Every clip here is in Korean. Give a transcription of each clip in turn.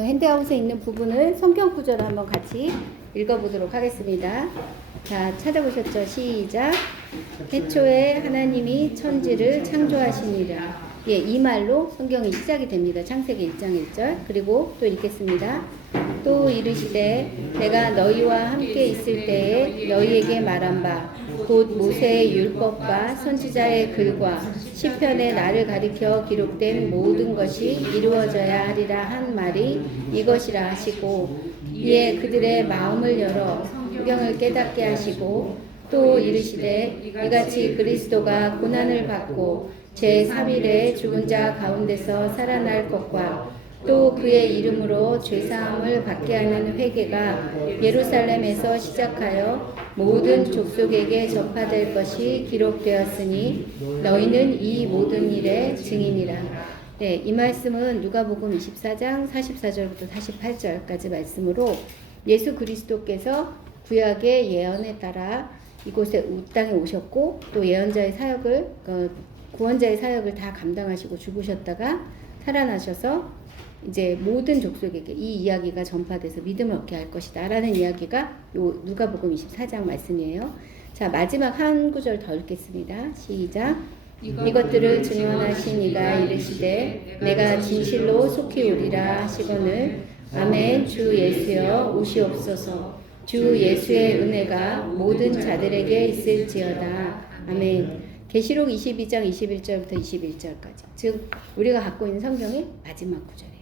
핸드아웃에 있는 부분을 성경 구절을 한번 같이 읽어보도록 하겠습니다. 자, 찾아보셨죠? 시작. 태초에 하나님이 천지를 창조하시니라. 예, 이 말로 성경이 시작이 됩니다. 창세기 1장 1절. 그리고 또 읽겠습니다. 또 이르시되 내가 너희와 함께 있을 때에 너희에게 말한 바 곧 모세의 율법과 선지자의 글과 시편에 나를 가리켜 기록된 모든 것이 이루어져야 하리라 한 말이 이것이라 하시고, 이에 그들의 마음을 열어 성경을 깨닫게 하시고, 또 이르시되 이같이 그리스도가 고난을 받고 제3일에 죽은 자 가운데서 살아날 것과 또 그의 이름으로 죄사함을 받게 하는 회개가 예루살렘에서 시작하여 모든 족속에게 전파될 것이 기록되었으니 너희는 이 모든 일의 증인이라. 네, 이 말씀은 누가복음 24장 44절부터 48절까지 말씀으로 예수 그리스도께서 구약의 예언에 따라 이곳에 땅에 오셨고, 또 예언자의 사역을 구원자의 사역을 다 감당하시고 죽으셨다가 살아나셔서 이제 모든 족속에게 이 이야기가 전파돼서 믿음을 얻게 할 것이다 라는 이야기가 요 누가복음 24장 말씀이에요. 자, 마지막 한 구절 더 읽겠습니다. 시작. 이것들을 증언하신 이가 이르시되 내가 진실로 속히 오리라 하시거늘 아멘. 주 예수여 오시옵소서. 주 예수의 은혜가 모든 자들에게 있을지어다. 아멘. 계시록 22장 21절부터 21절까지, 즉 우리가 갖고 있는 성경의 마지막 구절이에요.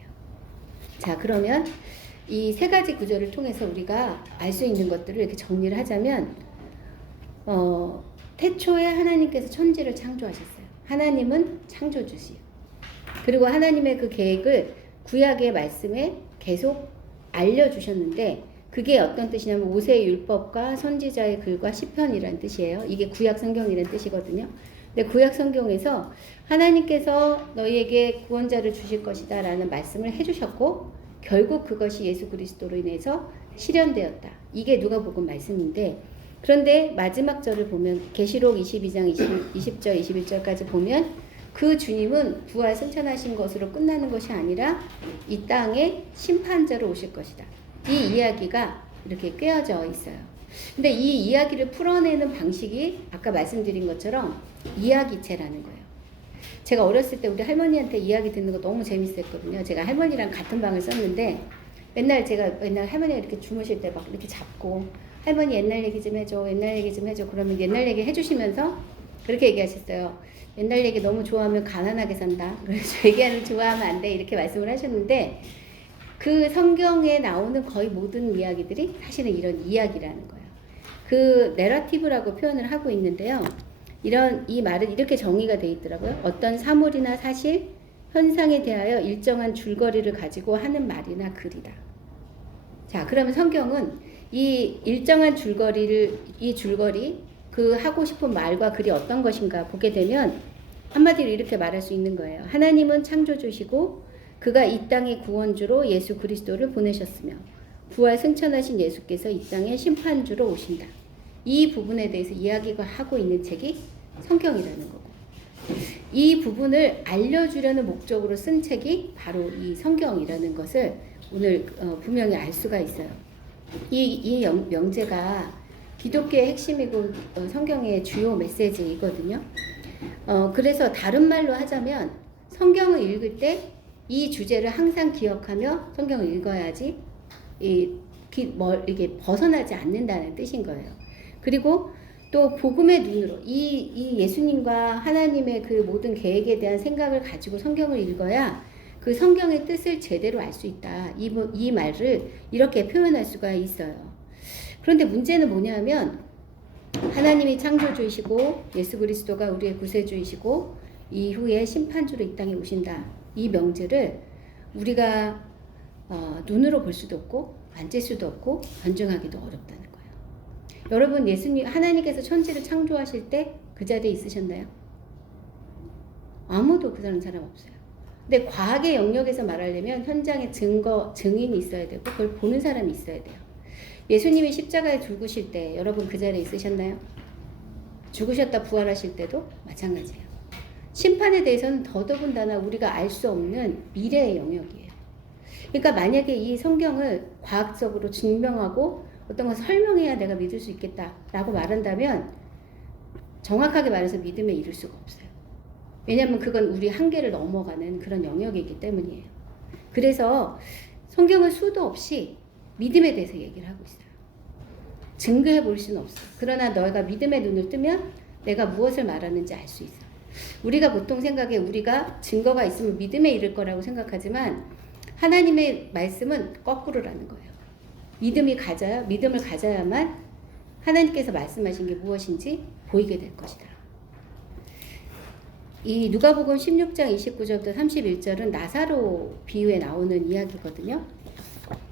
자, 그러면 이 세 가지 구절을 통해서 우리가 알 수 있는 것들을 이렇게 정리를 하자면, 태초에 하나님께서 천지를 창조하셨어요. 하나님은 창조주시요. 그리고 하나님의 그 계획을 구약의 말씀에 계속 알려주셨는데, 그게 어떤 뜻이냐면 모세의 율법과 선지자의 글과 시편이라는 뜻이에요. 이게 구약 성경이라는 뜻이거든요. 근데 구약 성경에서 하나님께서 너희에게 구원자를 주실 것이다 라는 말씀을 해주셨고, 결국 그것이 예수 그리스도로 인해서 실현되었다. 이게 누가복음 말씀인데, 그런데 마지막 절을 보면 계시록 22장 20절 21절까지 보면 그 주님은 부활 승천하신 것으로 끝나는 것이 아니라 이 땅에 심판자로 오실 것이다. 이 이야기가 이렇게 꿰어져 있어요. 근데 이 이야기를 풀어내는 방식이 아까 말씀드린 것처럼 이야기체라는 거예요. 제가 어렸을 때 우리 할머니한테 이야기 듣는 거 너무 재밌었거든요. 제가 할머니랑 같은 방을 썼는데 맨날 할머니가 이렇게 주무실 때 막 이렇게 잡고 할머니 옛날 얘기 좀 해줘, 옛날 얘기 좀 해줘. 그러면 옛날 얘기 해주시면서 그렇게 얘기하셨어요. 옛날 얘기 너무 좋아하면 가난하게 산다. 그래서 얘기하는 좋아하면 안 돼. 이렇게 말씀을 하셨는데, 그 성경에 나오는 거의 모든 이야기들이 사실은 이런 이야기라는 거예요. 그 내러티브라고 표현을 하고 있는데요. 이 말은 이렇게 정의가 되어 있더라고요. 어떤 사물이나 사실, 현상에 대하여 일정한 줄거리를 가지고 하는 말이나 글이다. 자, 그러면 성경은 이 일정한 이 줄거리, 그 하고 싶은 말과 글이 어떤 것인가 보게 되면 한마디로 이렇게 말할 수 있는 거예요. 하나님은 창조주시고 그가 이 땅의 구원주로 예수 그리스도를 보내셨으며 부활 승천하신 예수께서 이 땅의 심판주로 오신다. 이 부분에 대해서 이야기가 하고 있는 책이 성경이라는 거고, 이 부분을 알려주려는 목적으로 쓴 책이 바로 이 성경이라는 것을 오늘 분명히 알 수가 있어요. 이 명제가 기독교의 핵심이고 성경의 주요 메시지이거든요. 그래서 다른 말로 하자면 성경을 읽을 때 이 주제를 항상 기억하며 성경을 읽어야지 이게 벗어나지 않는다는 뜻인 거예요. 그리고 또 복음의 눈으로 이 예수님과 하나님의 그 모든 계획에 대한 생각을 가지고 성경을 읽어야 그 성경의 뜻을 제대로 알 수 있다. 이 말을 이렇게 표현할 수가 있어요. 그런데 문제는 뭐냐면 하나님이 창조주이시고 예수 그리스도가 우리의 구세주이시고 이후에 심판주로 이 땅에 오신다. 이 명제를 우리가 눈으로 볼 수도 없고 만질 수도 없고 변증하기도 어렵다는 거예요. 여러분, 하나님께서 천지를 창조하실 때 그 자리에 있으셨나요? 아무도 그런 사람 없어요. 근데 과학의 영역에서 말하려면 현장에 증인이 있어야 되고 그걸 보는 사람이 있어야 돼요. 예수님이 십자가에 죽으실 때 여러분 그 자리에 있으셨나요? 죽으셨다 부활하실 때도 마찬가지예요. 심판에 대해서는 더더군다나 우리가 알 수 없는 미래의 영역이에요. 그러니까 만약에 이 성경을 과학적으로 증명하고 어떤 걸 설명해야 내가 믿을 수 있겠다라고 말한다면 정확하게 말해서 믿음에 이를 수가 없어요. 왜냐하면 그건 우리 한계를 넘어가는 그런 영역이기 때문이에요. 그래서 성경은 수도 없이 믿음에 대해서 얘기를 하고 있어요. 증거해 볼 수는 없어요. 그러나 너희가 믿음의 눈을 뜨면 내가 무엇을 말하는지 알 수 있어. 우리가 보통 생각에 우리가 증거가 있으면 믿음에 이를 거라고 생각하지만 하나님의 말씀은 거꾸로라는 거예요. 믿음을 가져야만 하나님께서 말씀하신 게 무엇인지 보이게 될 것이다. 이 누가복음 16장 29절부터 31절은 나사로 비유에 나오는 이야기거든요.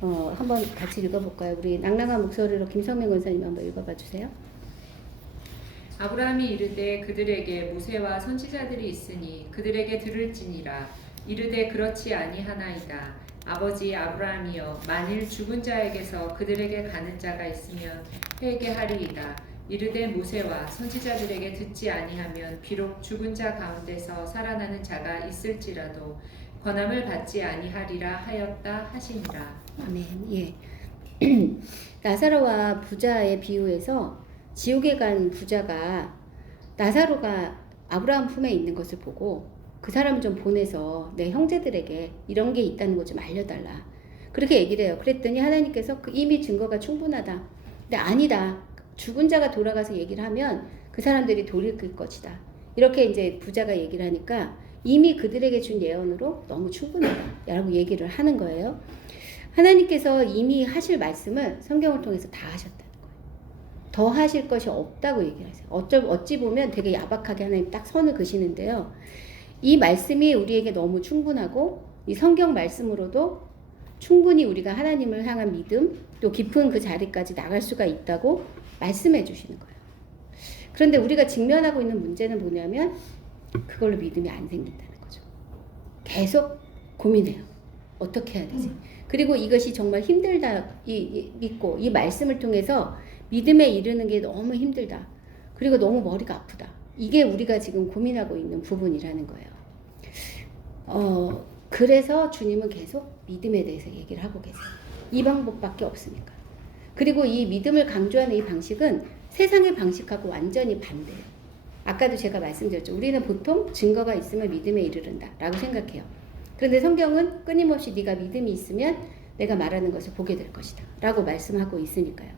한번 같이 읽어볼까요? 우리 낭랑한 목소리로 김성명 권사님 한번 읽어봐 주세요. 아브라함이 이르되 그들에게 모세와 선지자들이 있으니 그들에게 들을지니라. 이르되 그렇지 아니하나이다. 아버지 아브라함이여, 만일 죽은 자에게서 그들에게 가는 자가 있으면 회개하리이다. 이르되 모세와 선지자들에게 듣지 아니하면 비록 죽은 자 가운데서 살아나는 자가 있을지라도 권함을 받지 아니하리라 하였다 하시니라. 아멘. 예. 나사로와 부자의 비유에서 지옥에 간 부자가 나사로가 아브라함 품에 있는 것을 보고 그 사람을 좀 보내서 내 형제들에게 이런 게 있다는 거 좀 알려달라. 그렇게 얘기를 해요. 그랬더니 하나님께서 이미 증거가 충분하다. 근데 아니다. 죽은 자가 돌아가서 얘기를 하면 그 사람들이 돌이킬 것이다. 이렇게 이제 부자가 얘기를 하니까 이미 그들에게 준 예언으로 너무 충분하다라고 얘기를 하는 거예요. 하나님께서 이미 하실 말씀을 성경을 통해서 다 하셨다는 거예요. 더 하실 것이 없다고 얘기를 하세요. 어찌 보면 되게 야박하게 하나님 딱 선을 그시는데요. 이 말씀이 우리에게 너무 충분하고 이 성경 말씀으로도 충분히 우리가 하나님을 향한 믿음 또 깊은 그 자리까지 나갈 수가 있다고 말씀해 주시는 거예요. 그런데 우리가 직면하고 있는 문제는 뭐냐면 그걸로 믿음이 안 생긴다는 거죠. 계속 고민해요. 어떻게 해야 되지? 그리고 이것이 정말 힘들다 믿고 이 말씀을 통해서 믿음에 이르는 게 너무 힘들다. 그리고 너무 머리가 아프다. 이게 우리가 지금 고민하고 있는 부분이라는 거예요. 그래서 주님은 계속 믿음에 대해서 얘기를 하고 계세요. 이 방법밖에 없으니까. 그리고 이 믿음을 강조하는 이 방식은 세상의 방식하고 완전히 반대예요. 아까도 제가 말씀드렸죠. 우리는 보통 증거가 있으면 믿음에 이르른다 라고 생각해요. 그런데 성경은 끊임없이 네가 믿음이 있으면 내가 말하는 것을 보게 될 것이다 라고 말씀하고 있으니까요.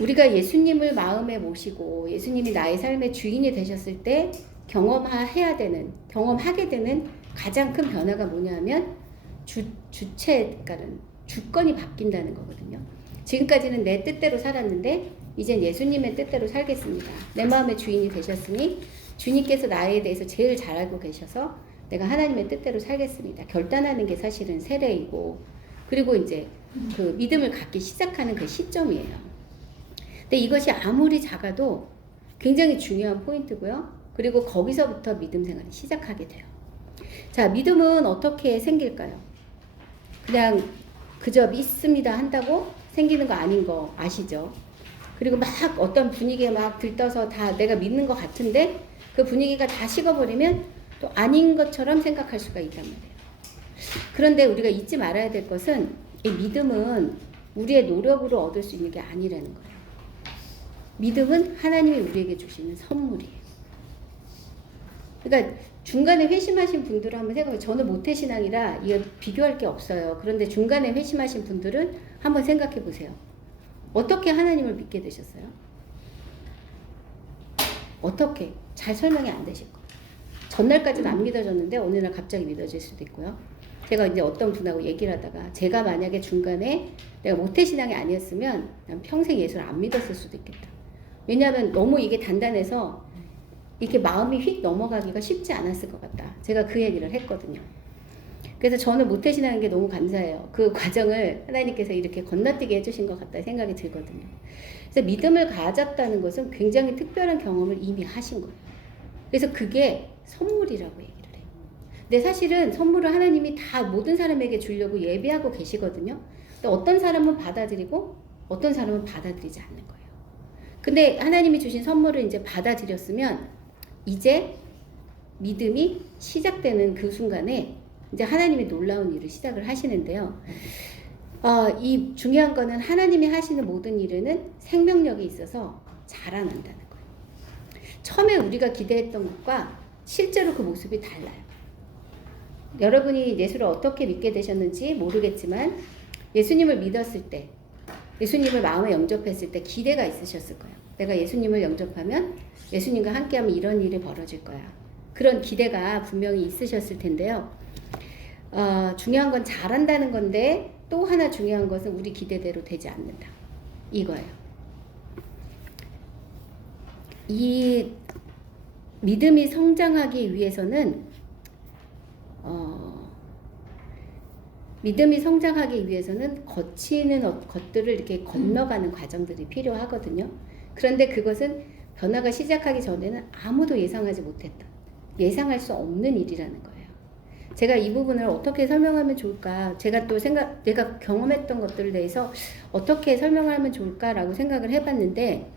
우리가 예수님을 마음에 모시고 예수님이 나의 삶의 주인이 되셨을 때 경험하게 되는 가장 큰 변화가 뭐냐면 주체가는 주권이 바뀐다는 거거든요. 지금까지는 내 뜻대로 살았는데 이젠 예수님의 뜻대로 살겠습니다. 내 마음의 주인이 되셨으니 주님께서 나에 대해서 제일 잘 알고 계셔서 내가 하나님의 뜻대로 살겠습니다. 결단하는 게 사실은 세례이고 그리고 이제 그 믿음을 갖기 시작하는 그 시점이에요. 근데 이것이 아무리 작아도 굉장히 중요한 포인트고요. 그리고 거기서부터 믿음 생활이 시작하게 돼요. 자, 믿음은 어떻게 생길까요? 그냥 그저 믿습니다 한다고 생기는 거 아닌 거 아시죠? 그리고 막 어떤 분위기에 막 들떠서 다 내가 믿는 것 같은데 그 분위기가 다 식어버리면 또 아닌 것처럼 생각할 수가 있단 말이에요. 그런데 우리가 잊지 말아야 될 것은 이 믿음은 우리의 노력으로 얻을 수 있는 게 아니라는 거예요. 믿음은 하나님이 우리에게 주시는 선물이에요. 그러니까 중간에 회심하신 분들을 한번 생각해요. 저는 모태신앙이라 이거 비교할 게 없어요. 그런데 중간에 회심하신 분들은 한번 생각해 보세요. 어떻게 하나님을 믿게 되셨어요? 어떻게? 잘 설명이 안 되실 거예요. 전날까지는 안 믿어졌는데 어느 날 갑자기 믿어질 수도 있고요. 제가 이제 어떤 분하고 얘기를 하다가 제가 만약에 중간에 내가 모태신앙이 아니었으면 난 평생 예수를 안 믿었을 수도 있겠다. 왜냐하면 너무 이게 단단해서 이렇게 마음이 휙 넘어가기가 쉽지 않았을 것 같다. 제가 그 얘기를 했거든요. 그래서 저는 모태신앙인 게 너무 감사해요. 그 과정을 하나님께서 이렇게 건너뛰게 해주신 것 같다 생각이 들거든요. 그래서 믿음을 가졌다는 것은 굉장히 특별한 경험을 이미 하신 거예요. 그래서 그게 선물이라고 얘기를 해요. 근데 사실은 선물을 하나님이 다 모든 사람에게 주려고 예비하고 계시거든요. 근데 어떤 사람은 받아들이고 어떤 사람은 받아들이지 않는 거예요. 근데 하나님이 주신 선물을 이제 받아들였으면 이제 믿음이 시작되는 그 순간에 이제 하나님이 놀라운 일을 시작을 하시는데요. 이 중요한 거는 하나님이 하시는 모든 일에는 생명력이 있어서 자라난다는 거예요. 처음에 우리가 기대했던 것과 실제로 그 모습이 달라요. 여러분이 예수를 어떻게 믿게 되셨는지 모르겠지만 예수님을 믿었을 때, 예수님을 마음에 영접했을 때 기대가 있으셨을 거예요. 내가 예수님을 영접하면 예수님과 함께하면 이런 일이 벌어질 거야. 그런 기대가 분명히 있으셨을 텐데요. 중요한 건 잘한다는 건데 또 하나 중요한 것은 우리 기대대로 되지 않는다. 이거예요. 이 믿음이 성장하기 위해서는 거치는 것들을 이렇게 건너가는 과정들이 필요하거든요. 그런데 그것은 변화가 시작하기 전에는 아무도 예상하지 못했던, 예상할 수 없는 일이라는 거예요. 제가 이 부분을 어떻게 설명하면 좋을까? 제가 내가 경험했던 것들에 대해서 어떻게 설명하면 좋을까라고 생각을 해봤는데,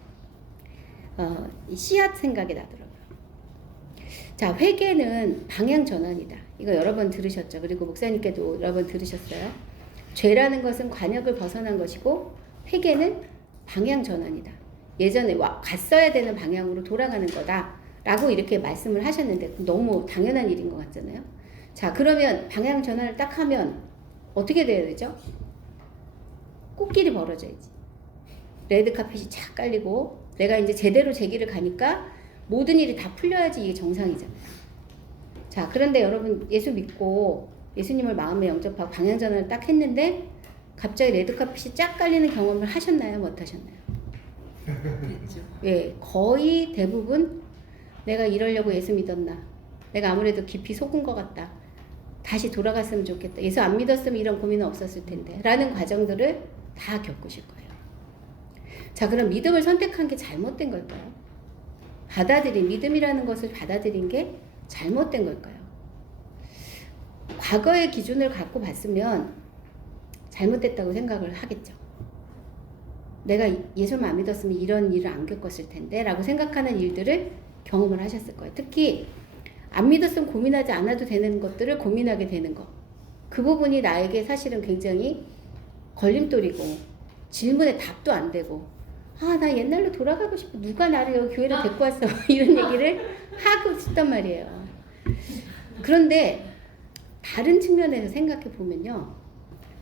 씨앗 생각이 나더라고요. 자, 회개는 방향 전환이다. 이거 여러 번 들으셨죠? 그리고 목사님께도 여러 번 들으셨어요. 죄라는 것은 관역을 벗어난 것이고 회개는 방향 전환이다. 예전에 갔어야 되는 방향으로 돌아가는 거다 라고 이렇게 말씀을 하셨는데 너무 당연한 일인 것 같잖아요. 자, 그러면 방향 전환을 딱 하면 어떻게 돼야 되죠? 꽃길이 벌어져야지. 레드카펫이 착 깔리고 내가 이제 제대로 제 길을 가니까 모든 일이 다 풀려야지 이게 정상이잖아요. 자, 그런데 여러분 예수 믿고 예수님을 마음에 영접하고 방향 전환을 딱 했는데 갑자기 레드카펫이 쫙 깔리는 경험을 하셨나요? 못 하셨나요? 그렇죠. 예, 거의 대부분 내가 이러려고 예수 믿었나? 내가 아무래도 깊이 속은 것 같다. 다시 돌아갔으면 좋겠다. 예수 안 믿었으면 이런 고민은 없었을 텐데. 라는 과정들을 다 겪으실 거예요. 자, 그럼 믿음을 선택한 게 잘못된 걸까요? 믿음이라는 것을 받아들인 게 잘못된 걸까요? 과거의 기준을 갖고 봤으면 잘못됐다고 생각을 하겠죠. 내가 예수를 안 믿었으면 이런 일을 안 겪었을 텐데 라고 생각하는 일들을 경험을 하셨을 거예요. 특히 안 믿었으면 고민하지 않아도 되는 것들을 고민하게 되는 거. 그 부분이 나에게 사실은 굉장히 걸림돌이고 질문에 답도 안 되고 나 옛날로 돌아가고 싶어. 누가 나를 여기 교회로 데리고 왔어. 이런 얘기를 하고 싶단 말이에요. 그런데 다른 측면에서 생각해 보면요.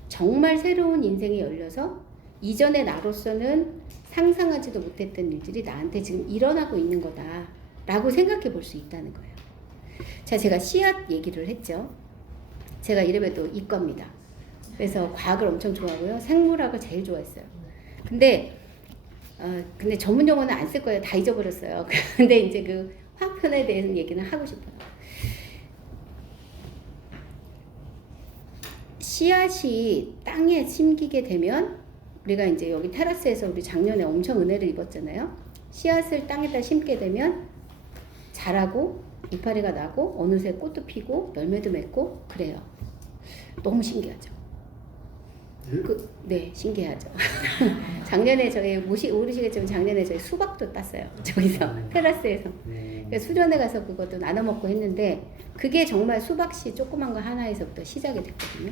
정말 새로운 인생이 열려서 이전의 나로서는 상상하지도 못했던 일들이 나한테 지금 일어나고 있는 거다라고 생각해 볼 수 있다는 거예요. 자, 제가 씨앗 얘기를 했죠. 제가 이래봬도 이과입니다. 그래서 과학을 엄청 좋아하고요. 생물학을 제일 좋아했어요. 근데 전문 용어는 안 쓸 거예요. 다 잊어버렸어요. 근데 이제 그 화학편에 대해서 얘기는 하고 싶어요. 씨앗이 땅에 심기게 되면 우리가 이제 여기 테라스에서 우리 작년에 엄청 은혜를 입었잖아요. 씨앗을 땅에다 심게 되면 자라고 이파리가 나고 어느새 꽃도 피고 열매도 맺고 그래요. 너무 신기하죠. 네, 신기하죠. 작년에 저희 모르시겠지만 작년에 저희 수박도 땄어요. 저기서 테라스에서. 수련회 가서 그것도 나눠 먹고 했는데 그게 정말 수박씨 조그만 거 하나에서부터 시작이 됐거든요.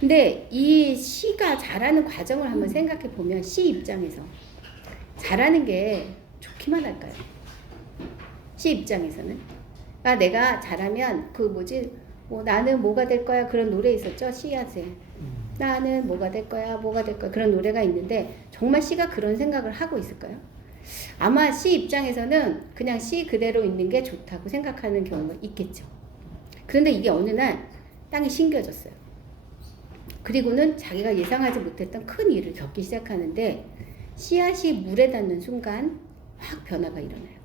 근데 이 씨가 자라는 과정을 한번 생각해 보면 씨 입장에서 자라는 게 좋기만 할까요? 씨 입장에서는 내가 자라면 나는 뭐가 될 거야 그런 노래 있었죠. 씨앗에 나는 뭐가 될 거야 그런 노래가 있는데 정말 씨가 그런 생각을 하고 있을까요? 아마 씨 입장에서는 그냥 씨 그대로 있는 게 좋다고 생각하는 경우가 있겠죠. 그런데 이게 어느 날 땅이 심겨졌어요. 그리고는 자기가 예상하지 못했던 큰 일을 겪기 시작하는데 씨앗이 물에 닿는 순간 확 변화가 일어나요.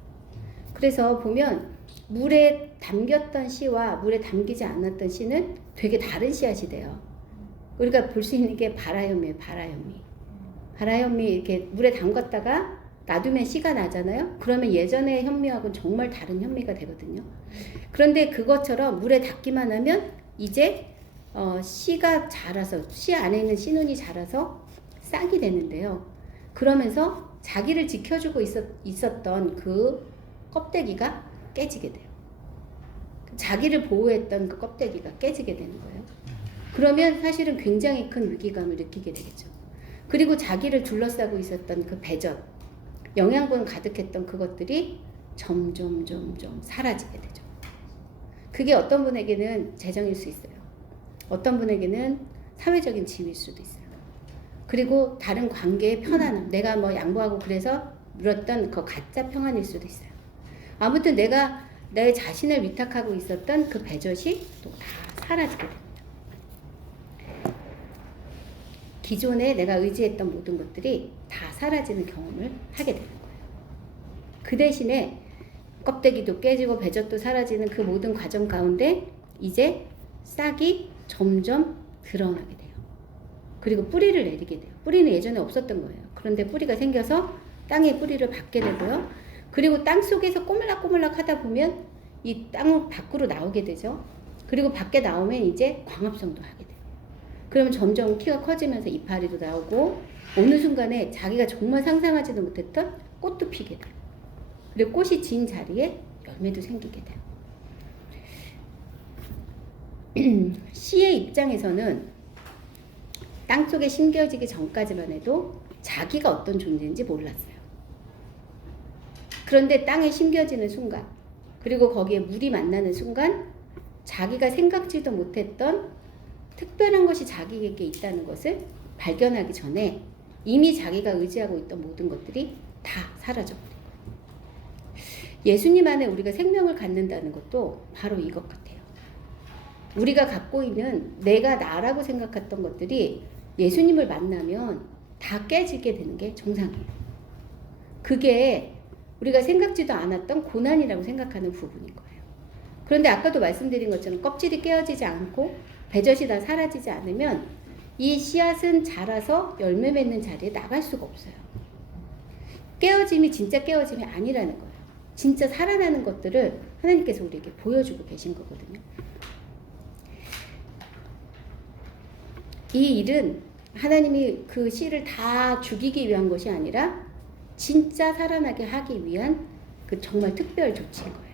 그래서 보면 물에 담겼던 씨와 물에 담기지 않았던 씨는 되게 다른 씨앗이 돼요. 우리가 볼 수 있는 게 바라현미예요. 바라현미 이렇게 물에 담갔다가 놔두면 씨가 나잖아요. 그러면 예전의 현미하고는 정말 다른 현미가 되거든요. 그런데 그것처럼 물에 닿기만 하면 이제 씨가 자라서 씨 안에 있는 씨눈이 자라서 싹이 되는데요. 그러면서 자기를 지켜주고 있었던 그 껍데기가 깨지게 돼요. 자기를 보호했던 그 껍데기가 깨지게 되는 거예요. 그러면 사실은 굉장히 큰 위기감을 느끼게 되겠죠. 그리고 자기를 둘러싸고 있었던 그 배전, 영양분 가득했던 그것들이 점점 사라지게 되죠. 그게 어떤 분에게는 재정일 수 있어요. 어떤 분에게는 사회적인 짐일 수도 있어요. 그리고 다른 관계의 편안함, 내가 뭐 양보하고 그래서 누렸던 그 가짜 평안일 수도 있어요. 아무튼 내가 내 자신을 위탁하고 있었던 그 배젖이 또 다 사라지게 됩니다. 기존에 내가 의지했던 모든 것들이 다 사라지는 경험을 하게 되는 거예요. 그 대신에 껍데기도 깨지고 배젖도 사라지는 그 모든 과정 가운데 이제 싹이 점점 드러나게 돼요. 그리고 뿌리를 내리게 돼요. 뿌리는 예전에 없었던 거예요. 그런데 뿌리가 생겨서 땅에 뿌리를 받게 되고요. 그리고 땅 속에서 꼬물락꼬물락 하다 보면 이 땅 밖으로 나오게 되죠. 그리고 밖에 나오면 이제 광합성도 하게 돼요. 그러면 점점 키가 커지면서 이파리도 나오고 어느 순간에 자기가 정말 상상하지도 못했던 꽃도 피게 돼요. 그리고 꽃이 진 자리에 열매도 생기게 돼요. 씨의 입장에서는 땅속에 심겨지기 전까지만 해도 자기가 어떤 존재인지 몰랐어요. 그런데 땅에 심겨지는 순간, 그리고 거기에 물이 만나는 순간 자기가 생각지도 못했던 특별한 것이 자기에게 있다는 것을 발견하기 전에 이미 자기가 의지하고 있던 모든 것들이 다 사라져버린 거예요. 예수님 안에 우리가 생명을 갖는다는 것도 바로 이것 같아요. 우리가 갖고 있는 내가 나라고 생각했던 것들이 예수님을 만나면 다 깨지게 되는 게 정상이에요. 그게 우리가 생각지도 않았던 고난이라고 생각하는 부분인 거예요. 그런데 아까도 말씀드린 것처럼 껍질이 깨어지지 않고 배젖이 다 사라지지 않으면 이 씨앗은 자라서 열매 맺는 자리에 나갈 수가 없어요. 깨어짐이 진짜 깨어짐이 아니라는 거예요. 진짜 살아나는 것들을 하나님께서 우리에게 보여주고 계신 거거든요. 이 일은 하나님이 그 씨를 다 죽이기 위한 것이 아니라 진짜 살아나게 하기 위한 그 정말 특별 조치인 거예요.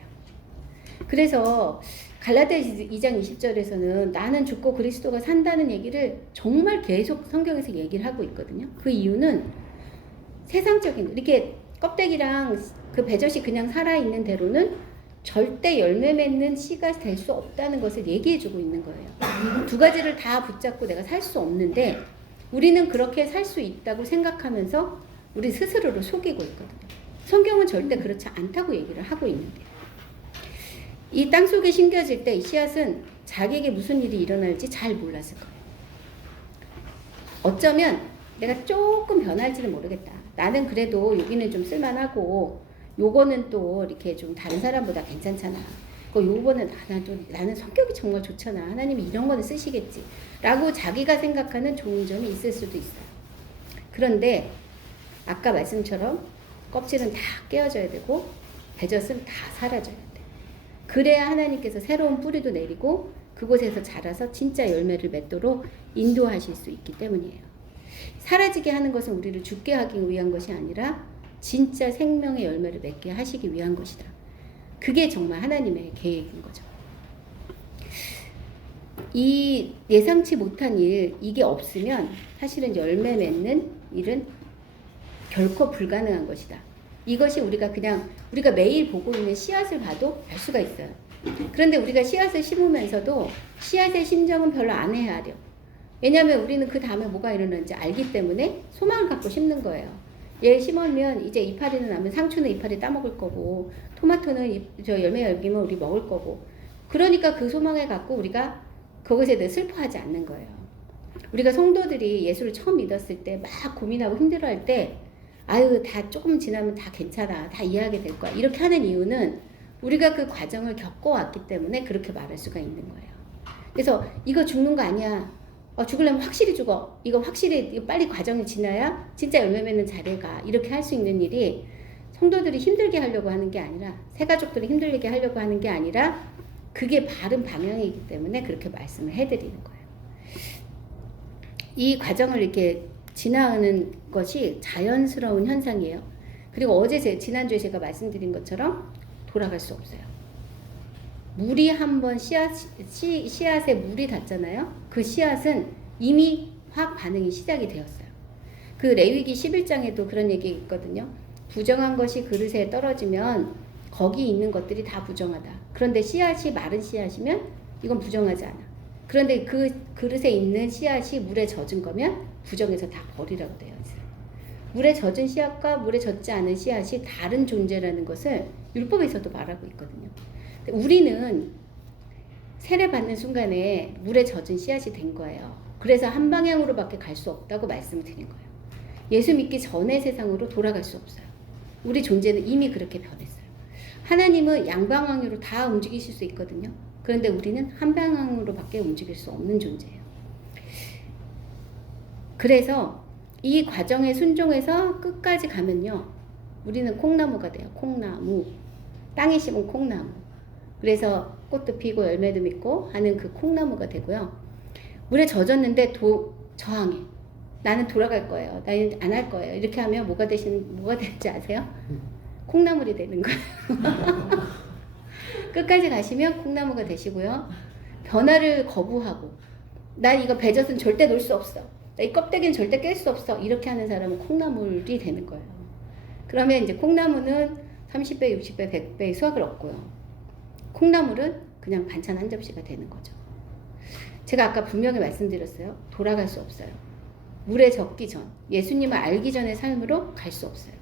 그래서 갈라디아 2장 20절에서는 나는 죽고 그리스도가 산다는 얘기를 정말 계속 성경에서 얘기를 하고 있거든요. 그 이유는 세상적인 이렇게 껍데기랑 그 배젖이 그냥 살아있는 대로는 절대 열매 맺는 씨가 될 수 없다는 것을 얘기해주고 있는 거예요. 두 가지를 다 붙잡고 내가 살 수 없는데 우리는 그렇게 살 수 있다고 생각하면서 우리 스스로를 속이고 있거든요. 성경은 절대 그렇지 않다고 얘기를 하고 있는데 이 땅속에 심겨질 때 이 씨앗은 자기에게 무슨 일이 일어날지 잘 몰랐을 거예요. 어쩌면 내가 조금 변할지는 모르겠다. 나는 그래도 여기는 좀 쓸만하고 요거는 또 이렇게 좀 다른 사람보다 괜찮잖아. 요거는 나는 성격이 정말 좋잖아. 하나님이 이런 거는 쓰시겠지. 라고 자기가 생각하는 좋은 점이 있을 수도 있어요. 그런데 아까 말씀처럼 껍질은 다 깨어져야 되고 배젖은 다 사라져야 돼. 그래야 하나님께서 새로운 뿌리도 내리고 그곳에서 자라서 진짜 열매를 맺도록 인도하실 수 있기 때문이에요. 사라지게 하는 것은 우리를 죽게 하기 위한 것이 아니라 진짜 생명의 열매를 맺게 하시기 위한 것이다. 그게 정말 하나님의 계획인 거죠. 이 예상치 못한 일, 이게 없으면 사실은 열매 맺는 일은 결코 불가능한 것이다. 이것이 우리가 매일 보고 있는 씨앗을 봐도 알 수가 있어요. 그런데 우리가 씨앗을 심으면서도 씨앗의 심정은 별로 안 헤아려. 왜냐하면 우리는 그 다음에 뭐가 일어나는지 알기 때문에 소망을 갖고 심는 거예요. 얘 심으면 이제 이파리는 나면 상추는 이파리 따먹을 거고 토마토는 열매 열기면 우리 먹을 거고 그러니까 그 소망을 갖고 우리가 그것에 대해 슬퍼하지 않는 거예요. 우리가 성도들이 예수를 처음 믿었을 때 막 고민하고 힘들어할 때 아유 다 조금 지나면 다 괜찮아 다 이해하게 될 거야 이렇게 하는 이유는 우리가 그 과정을 겪어왔기 때문에 그렇게 말할 수가 있는 거예요. 그래서 이거 죽는 거 아니야. 죽으려면 확실히 죽어. 이거 확실히 빨리 과정이 지나야 진짜 열매 맺는 자리에 가. 이렇게 할 수 있는 일이 성도들이 힘들게 하려고 하는 게 아니라 새가족들이 힘들게 하려고 하는 게 아니라 그게 바른 방향이기 때문에 그렇게 말씀을 해드리는 거예요. 이 과정을 이렇게 지나가는 것이 자연스러운 현상이에요. 그리고 지난주에 제가 말씀드린 것처럼 돌아갈 수 없어요. 물이 한번 씨앗에 물이 닿잖아요. 그 씨앗은 이미 화학 반응이 시작이 되었어요. 그 레위기 11장에도 그런 얘기 있거든요. 부정한 것이 그릇에 떨어지면 거기 있는 것들이 다 부정하다. 그런데 씨앗이 마른 씨앗이면 이건 부정하지 않아. 그런데 그 그릇에 있는 씨앗이 물에 젖은 거면 부정해서 다 버리라고 되어 있어요. 물에 젖은 씨앗과 물에 젖지 않은 씨앗이 다른 존재라는 것을 율법에서도 말하고 있거든요. 우리는 세례받는 순간에 물에 젖은 씨앗이 된 거예요. 그래서 한 방향으로밖에 갈 수 없다고 말씀을 드린 거예요. 예수 믿기 전의 세상으로 돌아갈 수 없어요. 우리 존재는 이미 그렇게 변했어요. 하나님은 양방향으로 다 움직이실 수 있거든요. 그런데 우리는 한 방향으로밖에 움직일 수 없는 존재예요. 그래서 이 과정에 순종해서 끝까지 가면요, 우리는 콩나무가 돼요. 콩나무. 땅에 심은 콩나무. 그래서 꽃도 피고 열매도 맺고 하는 그 콩나무가 되고요. 물에 젖었는데 저항해. 나는 돌아갈 거예요. 나는 안 할 거예요. 이렇게 하면 뭐가 될지 아세요? 콩나물이 되는 거예요. 끝까지 가시면 콩나무가 되시고요. 변화를 거부하고, 난 이거 배젖은 절대 놓을 수 없어. 나 이 껍데기는 절대 깰 수 없어. 이렇게 하는 사람은 콩나물이 되는 거예요. 그러면 이제 콩나무는 30배, 60배, 100배의 수확을 얻고요. 콩나물은 그냥 반찬 한 접시가 되는 거죠. 제가 아까 분명히 말씀드렸어요. 돌아갈 수 없어요. 물에 젖기 전, 예수님을 알기 전의 삶으로 갈 수 없어요.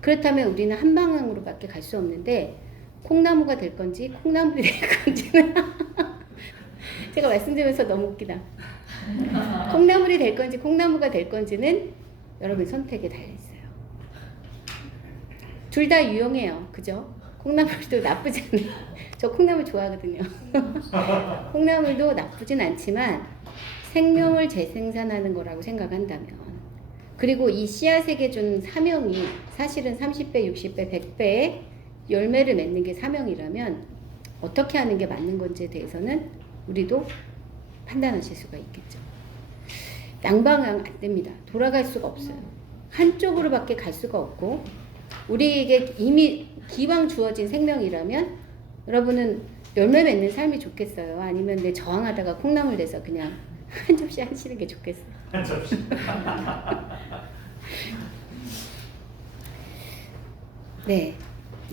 그렇다면 우리는 한 방향으로밖에 갈 수 없는데, 콩나무가 될 건지 콩나물이 될 건지는 제가 말씀드리면서 너무 웃기다. 콩나물이 될 건지 콩나무가 될 건지는 여러분 선택에 달려있어요. 둘 다 유용해요. 그죠? 콩나물도 나쁘지 않아요. 저 콩나물 좋아하거든요. 콩나물도 나쁘진 않지만 생명을 재생산하는 거라고 생각한다면, 그리고 이 씨앗에게 준 사명이 사실은 30배, 60배, 100배의 열매를 맺는 게 사명이라면 어떻게 하는 게 맞는 건지에 대해서는 우리도 판단하실 수가 있겠죠. 양방향 안 됩니다. 돌아갈 수가 없어요. 한쪽으로밖에 갈 수가 없고, 우리에게 이미 기왕 주어진 생명이라면 여러분은 열매 맺는 삶이 좋겠어요? 아니면 내 저항하다가 콩나물 돼서 그냥 한 접시 하시는 게 좋겠어요? 한 접시. 네,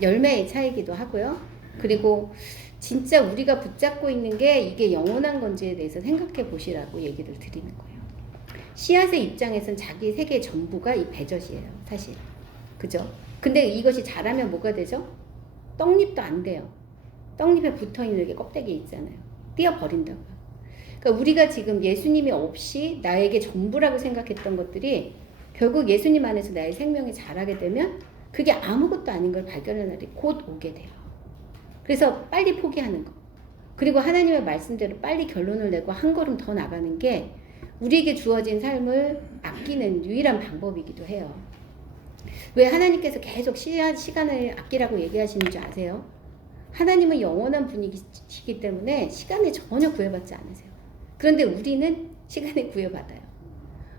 열매의 차이기도 하고요. 그리고 진짜 우리가 붙잡고 있는 게 이게 영원한 건지에 대해서 생각해 보시라고 얘기를 드리는 거예요. 씨앗의 입장에선 자기 세계 전부가 이 배젖이에요, 사실. 그죠? 근데 이것이 자라면 뭐가 되죠? 떡잎도 안 돼요. 떡잎에 붙어있는 게 껍데기 있잖아요. 띄어버린다고요. 그러니까 우리가 지금 예수님이 없이 나에게 전부라고 생각했던 것들이 결국 예수님 안에서 나의 생명이 자라게 되면 그게 아무것도 아닌 걸 발견하는 날이 곧 오게 돼요. 그래서 빨리 포기하는 거. 그리고 하나님의 말씀대로 빨리 결론을 내고 한 걸음 더 나가는 게 우리에게 주어진 삶을 아끼는 유일한 방법이기도 해요. 왜 하나님께서 계속 시간을 아끼라고 얘기하시는 줄 아세요? 하나님은 영원한 분이시기 때문에 시간에 전혀 구애받지 않으세요. 그런데 우리는 시간에 구애받아요.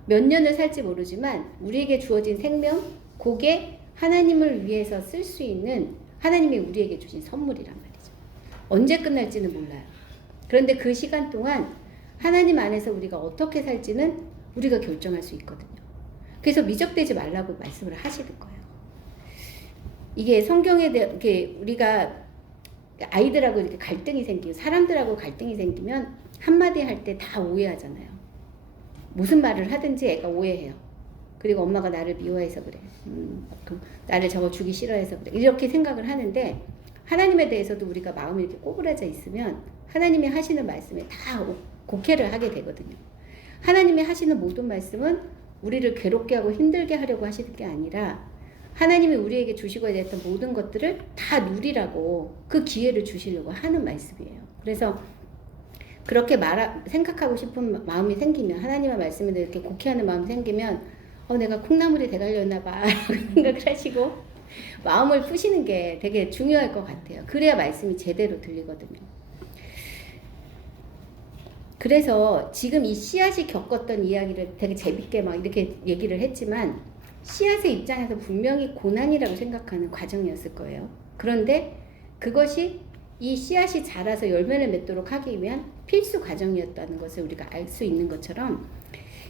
몇 년을 살지 모르지만 우리에게 주어진 생명, 그게 하나님을 위해서 쓸 수 있는 하나님이 우리에게 주신 선물이란 말이죠. 언제 끝날지는 몰라요. 그런데 그 시간 동안 하나님 안에서 우리가 어떻게 살지는 우리가 결정할 수 있거든요. 그래서 미적되지 말라고 말씀을 하시는 거예요. 이게 성경에 대해 우리가 아이들하고 이렇게 갈등이 생기고 사람들하고 갈등이 생기면 한마디 할 때 다 오해하잖아요. 무슨 말을 하든지 애가 오해해요. 그리고 엄마가 나를 미워해서 그래. 나를 저거 주기 싫어해서 그래. 이렇게 생각을 하는데 하나님에 대해서도 우리가 마음이 이렇게 꼬부라져 있으면 하나님이 하시는 말씀에 다 곡해를 하게 되거든요. 하나님이 하시는 모든 말씀은 우리를 괴롭게 하고 힘들게 하려고 하시는 게 아니라 하나님이 우리에게 주시고 했던 모든 것들을 다 누리라고 그 기회를 주시려고 하는 말씀이에요. 그래서 그렇게 생각하고 싶은 마음이 생기면 하나님의 말씀에 이렇게 곡해하는 마음이 생기면 내가 콩나물이 돼가려나 봐 생각을 하시고 마음을 푸시는 게 되게 중요할 것 같아요. 그래야 말씀이 제대로 들리거든요. 그래서 지금 이 씨앗이 겪었던 이야기를 되게 재밌게 막 이렇게 얘기를 했지만 씨앗의 입장에서 분명히 고난이라고 생각하는 과정이었을 거예요. 그런데 그것이 이 씨앗이 자라서 열매를 맺도록 하기 위한 필수 과정이었다는 것을 우리가 알 수 있는 것처럼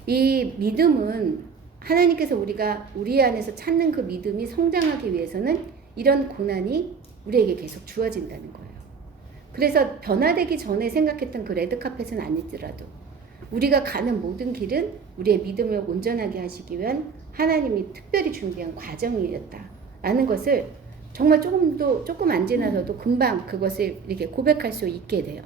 이 믿음은 하나님께서 우리가 우리 안에서 찾는 그 믿음이 성장하기 위해서는 이런 고난이 우리에게 계속 주어진다는 거예요. 그래서 변화되기 전에 생각했던 그 레드카펫은 아니더라도 우리가 가는 모든 길은 우리의 믿음을 온전하게 하시기 위한 하나님이 특별히 준비한 과정이었다라는 것을 정말 조금 안 지나서도 금방 그것을 이렇게 고백할 수 있게 돼요.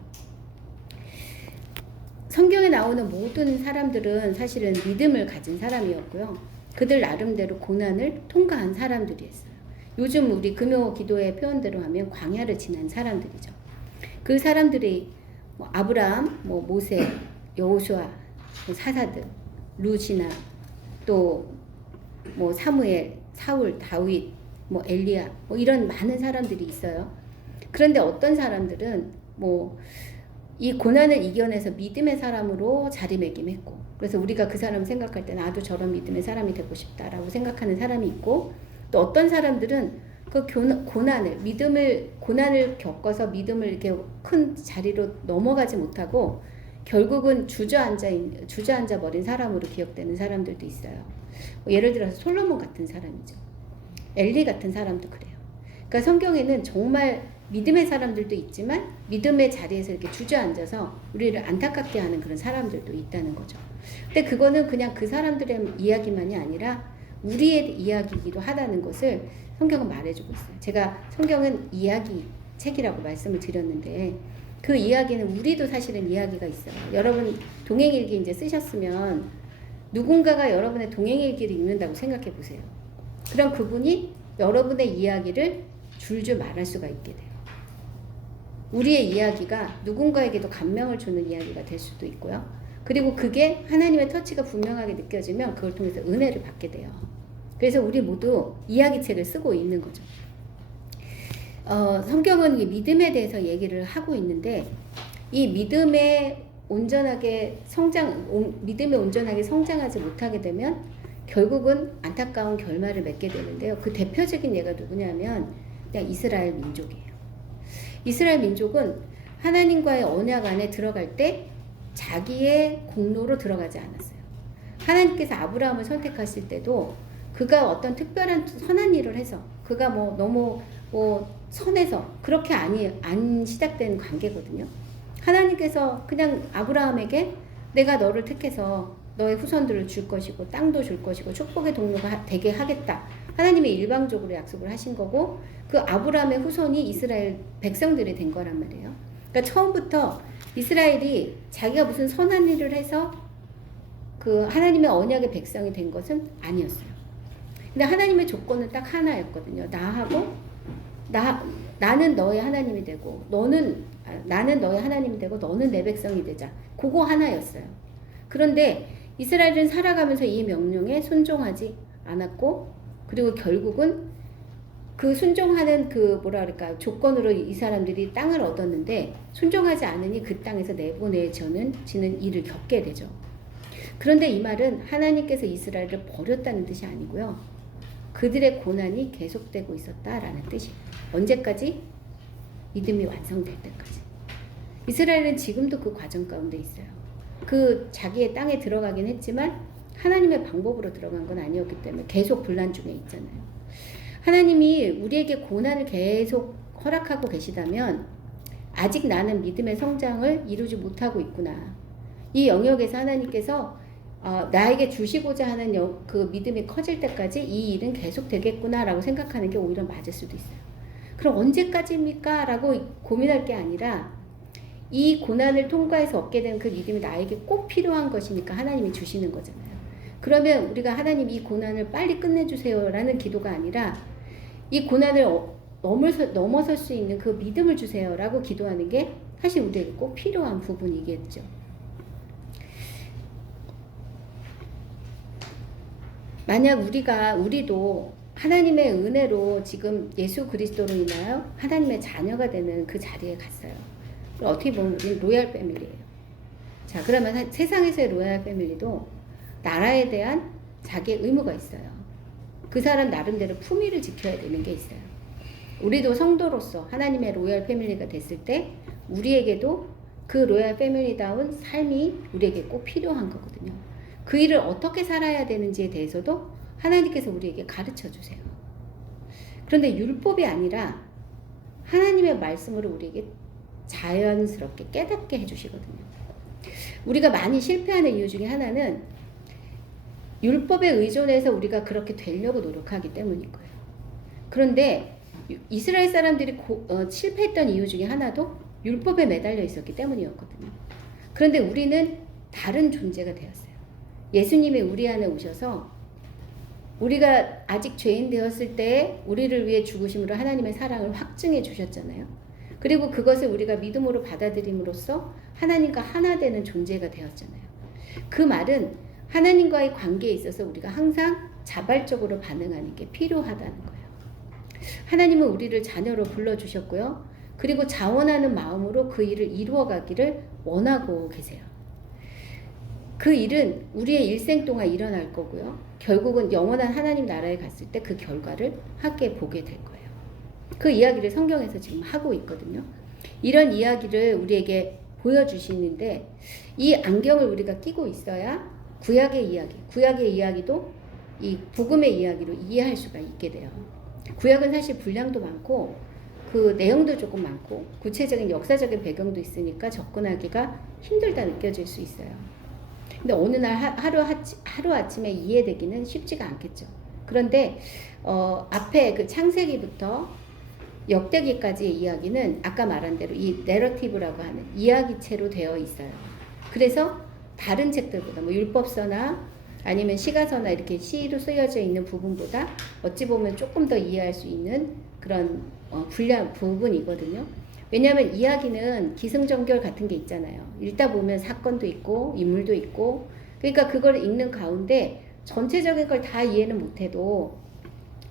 성경에 나오는 모든 사람들은 사실은 믿음을 가진 사람이었고요. 그들 나름대로 고난을 통과한 사람들이었어요. 요즘 우리 금요 기도의 표현대로 하면 광야를 지난 사람들이죠. 그 사람들이 뭐 아브라함, 뭐 모세, 여호수아, 사사들, 룻이나 또 뭐 사무엘, 사울, 다윗, 뭐 엘리야, 뭐 이런 많은 사람들이 있어요. 그런데 어떤 사람들은 뭐 이 고난을 이겨내서 믿음의 사람으로 자리매김했고, 그래서 우리가 그 사람 생각할 때 나도 저런 믿음의 사람이 되고 싶다라고 생각하는 사람이 있고, 또 어떤 사람들은 그 고난을 겪어서 믿음을 이렇게 큰 자리로 넘어가지 못하고 결국은 주저앉아 버린 사람으로 기억되는 사람들도 있어요. 예를 들어서 솔로몬 같은 사람이죠. 엘리 같은 사람도 그래요. 그러니까 성경에는 정말 믿음의 사람들도 있지만 믿음의 자리에서 이렇게 주저앉아서 우리를 안타깝게 하는 그런 사람들도 있다는 거죠. 근데 그거는 그냥 그 사람들의 이야기만이 아니라 우리의 이야기이기도 하다는 것을 성경은 말해주고 있어요. 제가 성경은 이야기 책이라고 말씀을 드렸는데 그 이야기는 우리도 사실은 이야기가 있어요. 여러분 동행일기 이제 쓰셨으면 누군가가 여러분의 동행일기를 읽는다고 생각해 보세요. 그럼 그분이 여러분의 이야기를 줄줄 말할 수가 있게 돼요. 우리의 이야기가 누군가에게도 감명을 주는 이야기가 될 수도 있고요. 그리고 그게 하나님의 터치가 분명하게 느껴지면 그걸 통해서 은혜를 받게 돼요. 그래서 우리 모두 이야기책을 쓰고 있는 거죠. 성경은 이 믿음에 대해서 얘기를 하고 있는데 이 믿음에 온전하게 성장하지 못하게 되면 결국은 안타까운 결말을 맺게 되는데요. 그 대표적인 예가 누구냐면 그냥 이스라엘 민족이에요. 이스라엘 민족은 하나님과의 언약 안에 들어갈 때 자기의 공로로 들어가지 않았어요. 하나님께서 아브라함을 선택하실 때도 그가 어떤 특별한 선한 일을 해서 그가 뭐 너무 선해서 그렇게 안 시작된 관계거든요. 하나님께서 그냥 아브라함에게 내가 너를 택해서 너의 후손들을 줄 것이고 땅도 줄 것이고 축복의 동료가 되게 하겠다. 하나님이 일방적으로 약속을 하신 거고 그 아브라함의 후손이 이스라엘 백성들이 된 거란 말이에요. 그러니까 처음부터 이스라엘이 자기가 무슨 선한 일을 해서 그 하나님의 언약의 백성이 된 것은 아니었어요. 근데 하나님의 조건은 딱 하나였거든요. 나는 너의 하나님이 되고 나는 너의 하나님이 되고 너는 내 백성이 되자. 그거 하나였어요. 그런데 이스라엘은 살아가면서 이 명령에 순종하지 않았고 그리고 결국은 그 순종하는 조건으로 이 사람들이 땅을 얻었는데 순종하지 않으니 그 땅에서 내보내지는 일을 겪게 되죠. 그런데 이 말은 하나님께서 이스라엘을 버렸다는 뜻이 아니고요. 그들의 고난이 계속되고 있었다라는 뜻이에요. 언제까지? 믿음이 완성될 때까지. 이스라엘은 지금도 그 과정 가운데 있어요. 그 자기의 땅에 들어가긴 했지만 하나님의 방법으로 들어간 건 아니었기 때문에 계속 분란 중에 있잖아요. 하나님이 우리에게 고난을 계속 허락하고 계시다면 아직 나는 믿음의 성장을 이루지 못하고 있구나. 이 영역에서 하나님께서 나에게 주시고자 하는 그 믿음이 커질 때까지 이 일은 계속 되겠구나 라고 생각하는 게 오히려 맞을 수도 있어요. 그럼 언제까지입니까? 라고 고민할 게 아니라 이 고난을 통과해서 얻게 된 그 믿음이 나에게 꼭 필요한 것이니까 하나님이 주시는 거잖아요. 그러면 우리가 하나님 이 고난을 빨리 끝내주세요 라는 기도가 아니라 이 고난을 넘어설 수 있는 그 믿음을 주세요 라고 기도하는 게 사실 우리에게 꼭 필요한 부분이겠죠. 만약 우리도 하나님의 은혜로 지금 예수 그리스도로 인하여 하나님의 자녀가 되는 그 자리에 갔어요. 어떻게 보면 우리는 로얄 패밀리예요. 자, 그러면 세상에서의 로얄 패밀리도 나라에 대한 자기의 의무가 있어요. 그 사람 나름대로 품위를 지켜야 되는 게 있어요. 우리도 성도로서 하나님의 로얄 패밀리가 됐을 때 우리에게도 그 로얄 패밀리다운 삶이 우리에게 꼭 필요한 거거든요. 그 일을 어떻게 살아야 되는지에 대해서도 하나님께서 우리에게 가르쳐 주세요. 그런데 율법이 아니라 하나님의 말씀으로 우리에게 자연스럽게 깨닫게 해주시거든요. 우리가 많이 실패하는 이유 중에 하나는 율법에 의존해서 우리가 그렇게 되려고 노력하기 때문인 거예요. 그런데 이스라엘 사람들이 실패했던 이유 중에 하나도 율법에 매달려 있었기 때문이었거든요. 그런데 우리는 다른 존재가 되었어요. 예수님이 우리 안에 오셔서 우리가 아직 죄인 되었을 때 우리를 위해 죽으심으로 하나님의 사랑을 확증해 주셨잖아요. 그리고 그것을 우리가 믿음으로 받아들임으로써 하나님과 하나 되는 존재가 되었잖아요. 그 말은 하나님과의 관계에 있어서 우리가 항상 자발적으로 반응하는 게 필요하다는 거예요. 하나님은 우리를 자녀로 불러주셨고요. 그리고 자원하는 마음으로 그 일을 이루어가기를 원하고 계세요. 그 일은 우리의 일생 동안 일어날 거고요. 결국은 영원한 하나님 나라에 갔을 때 그 결과를 함께 보게 될 거예요. 그 이야기를 성경에서 지금 하고 있거든요. 이런 이야기를 우리에게 보여주시는데 이 안경을 우리가 끼고 있어야 구약의 이야기도 이 복음의 이야기로 이해할 수가 있게 돼요. 구약은 사실 분량도 많고 그 내용도 조금 많고 구체적인 역사적인 배경도 있으니까 접근하기가 힘들다 느껴질 수 있어요. 근데 어느 날 하루아침에 이해되기는 쉽지가 않겠죠. 그런데 앞에 그 창세기부터 역대기까지의 이야기는 아까 말한 대로 이 내러티브라고 하는 이야기체로 되어 있어요. 그래서 다른 책들보다 뭐 율법서나 아니면 시가서나 이렇게 시로 쓰여져 있는 부분보다 어찌 보면 조금 더 이해할 수 있는 그런 분량 부분이거든요. 왜냐하면 이야기는 기승전결 같은 게 있잖아요. 읽다 보면 사건도 있고 인물도 있고 그러니까 그걸 읽는 가운데 전체적인 걸 다 이해는 못해도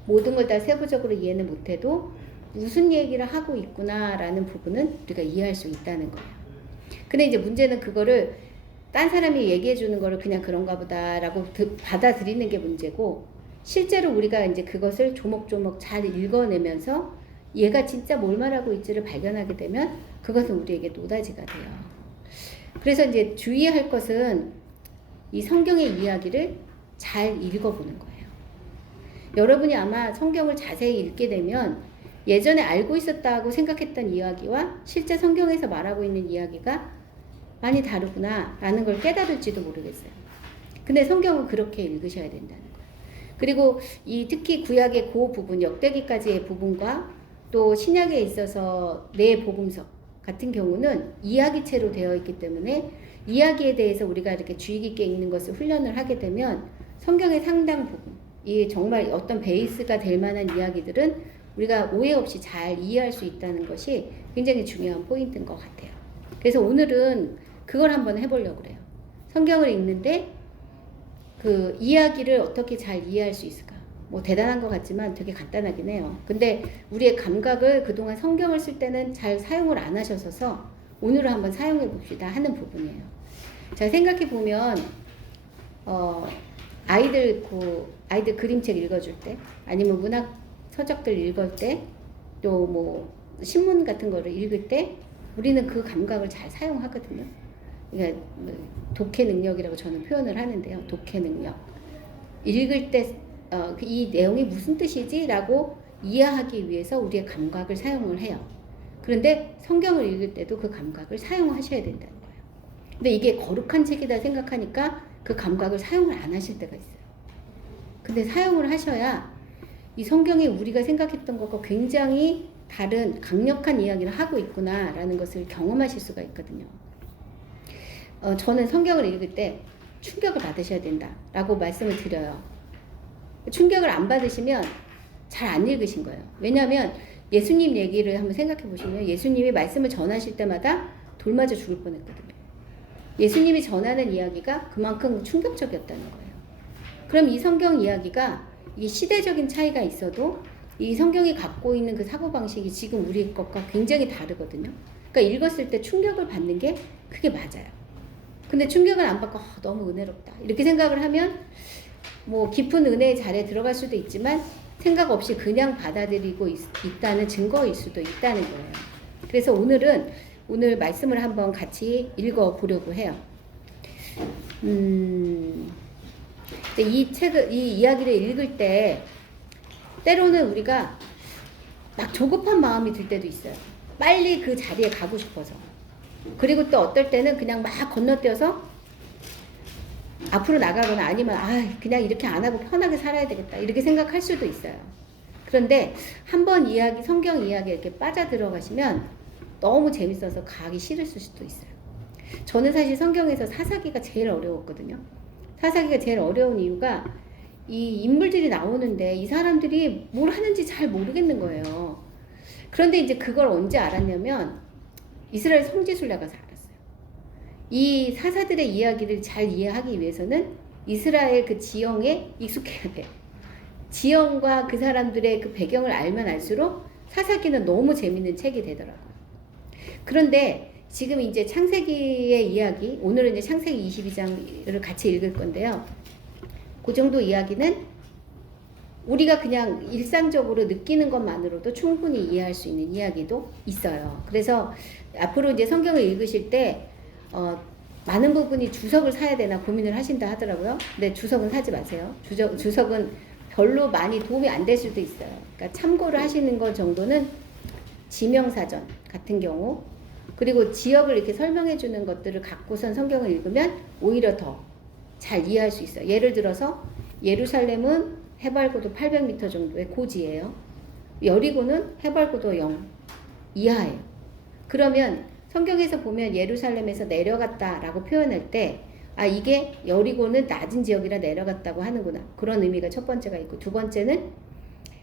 모든 걸 다 세부적으로 이해는 못해도 무슨 얘기를 하고 있구나라는 부분은 우리가 이해할 수 있다는 거예요. 근데 이제 문제는 그거를 딴 사람이 얘기해 주는 거를 그냥 그런가 보다라고 받아들이는 게 문제고 실제로 우리가 이제 그것을 조목조목 잘 읽어내면서 얘가 진짜 뭘 말하고 있지를 발견하게 되면 그것은 우리에게 노다지가 돼요. 그래서 이제 주의할 것은 이 성경의 이야기를 잘 읽어보는 거예요. 여러분이 아마 성경을 자세히 읽게 되면 예전에 알고 있었다고 생각했던 이야기와 실제 성경에서 말하고 있는 이야기가 많이 다르구나 라는 걸 깨달을지도 모르겠어요. 근데 성경은 그렇게 읽으셔야 된다는 거예요. 그리고 이 특히 구약의 그 부분, 역대기까지의 부분과 또 신약에 있어서 네 복음서 같은 경우는 이야기체로 되어 있기 때문에 이야기에 대해서 우리가 이렇게 주의 깊게 읽는 것을 훈련을 하게 되면 성경의 상당 부분, 이 정말 어떤 베이스가 될 만한 이야기들은 우리가 오해 없이 잘 이해할 수 있다는 것이 굉장히 중요한 포인트인 것 같아요. 그래서 오늘은 그걸 한번 해보려고 그래요. 성경을 읽는데 그 이야기를 어떻게 잘 이해할 수 있을까? 뭐 대단한 것 같지만 되게 간단하긴 해요. 근데 우리의 감각을 그동안 성경을 쓸 때는 잘 사용을 안 하셔서 오늘은 한번 사용해 봅시다 하는 부분이에요. 자, 생각해 보면 아이들 그림책 읽어줄 때 아니면 문학 서적들 읽을 때 또 뭐 신문 같은 거를 읽을 때 우리는 그 감각을 잘 사용하거든요. 그러니까 독해 능력이라고 저는 표현을 하는데요. 독해 능력. 읽을 때 이 내용이 무슨 뜻이지? 라고 이해하기 위해서 우리의 감각을 사용을 해요. 그런데 성경을 읽을 때도 그 감각을 사용하셔야 된다는 거예요. 근데 이게 거룩한 책이다 생각하니까 그 감각을 사용을 안 하실 때가 있어요. 근데 사용을 하셔야 이 성경이 우리가 생각했던 것과 굉장히 다른 강력한 이야기를 하고 있구나라는 것을 경험하실 수가 있거든요. 저는 성경을 읽을 때 충격을 받으셔야 된다라고 말씀을 드려요. 충격을 안 받으시면 잘 안 읽으신 거예요. 왜냐하면 예수님 얘기를 한번 생각해 보시면 예수님이 말씀을 전하실 때마다 돌 맞아 죽을 뻔했거든요. 예수님이 전하는 이야기가 그만큼 충격적이었다는 거예요. 그럼 이 성경 이야기가 이 시대적인 차이가 있어도 이 성경이 갖고 있는 그 사고방식이 지금 우리 것과 굉장히 다르거든요. 그러니까 읽었을 때 충격을 받는 게 그게 맞아요. 근데 충격을 안 받고 너무 은혜롭다 이렇게 생각을 하면 뭐 깊은 은혜의 자리에 들어갈 수도 있지만 생각 없이 그냥 받아들이고 있다는 증거일 수도 있다는 거예요. 그래서 오늘 말씀을 한번 같이 읽어보려고 해요. 이 이야기를 읽을 때 때로는 우리가 막 조급한 마음이 들 때도 있어요. 빨리 그 자리에 가고 싶어서. 그리고 또 어떨 때는 그냥 막 건너뛰어서 앞으로 나가거나 아니면 그냥 이렇게 안 하고 편하게 살아야 되겠다 이렇게 생각할 수도 있어요. 그런데 한번 성경 이야기에 이렇게 빠져들어가시면 너무 재밌어서 가기 싫으실 수도 있어요. 저는 사실 성경에서 사사기가 제일 어려웠거든요. 사사기가 제일 어려운 이유가 이 인물들이 나오는데 이 사람들이 뭘 하는지 잘 모르겠는 거예요. 그런데 이제 그걸 언제 알았냐면 이스라엘 성지순례 가서 알았어요. 이 사사들의 이야기를 잘 이해하기 위해서는 이스라엘 그 지형에 익숙해야 돼요. 지형과 그 사람들의 그 배경을 알면 알수록 사사기는 너무 재밌는 책이 되더라고요. 그런데 지금 이제 창세기의 이야기, 오늘은 이제 창세기 22장을 같이 읽을 건데요. 그 정도 이야기는 우리가 그냥 일상적으로 느끼는 것만으로도 충분히 이해할 수 있는 이야기도 있어요. 그래서 앞으로 이제 성경을 읽으실 때 많은 부분이 주석을 사야 되나 고민을 하신다 하더라고요. 근데 주석은 사지 마세요. 주석은 별로 많이 도움이 안 될 수도 있어요. 그러니까 참고를 하시는 것 정도는 지명사전 같은 경우, 그리고 지역을 이렇게 설명해 주는 것들을 갖고선 성경을 읽으면 오히려 더 잘 이해할 수 있어요. 예를 들어서 예루살렘은 해발고도 800m 정도의 고지예요. 여리고는 해발고도 0 이하예요. 그러면 성경에서 보면 예루살렘에서 내려갔다라고 표현할 때 이게 여리고는 낮은 지역이라 내려갔다고 하는구나. 그런 의미가 첫 번째가 있고, 두 번째는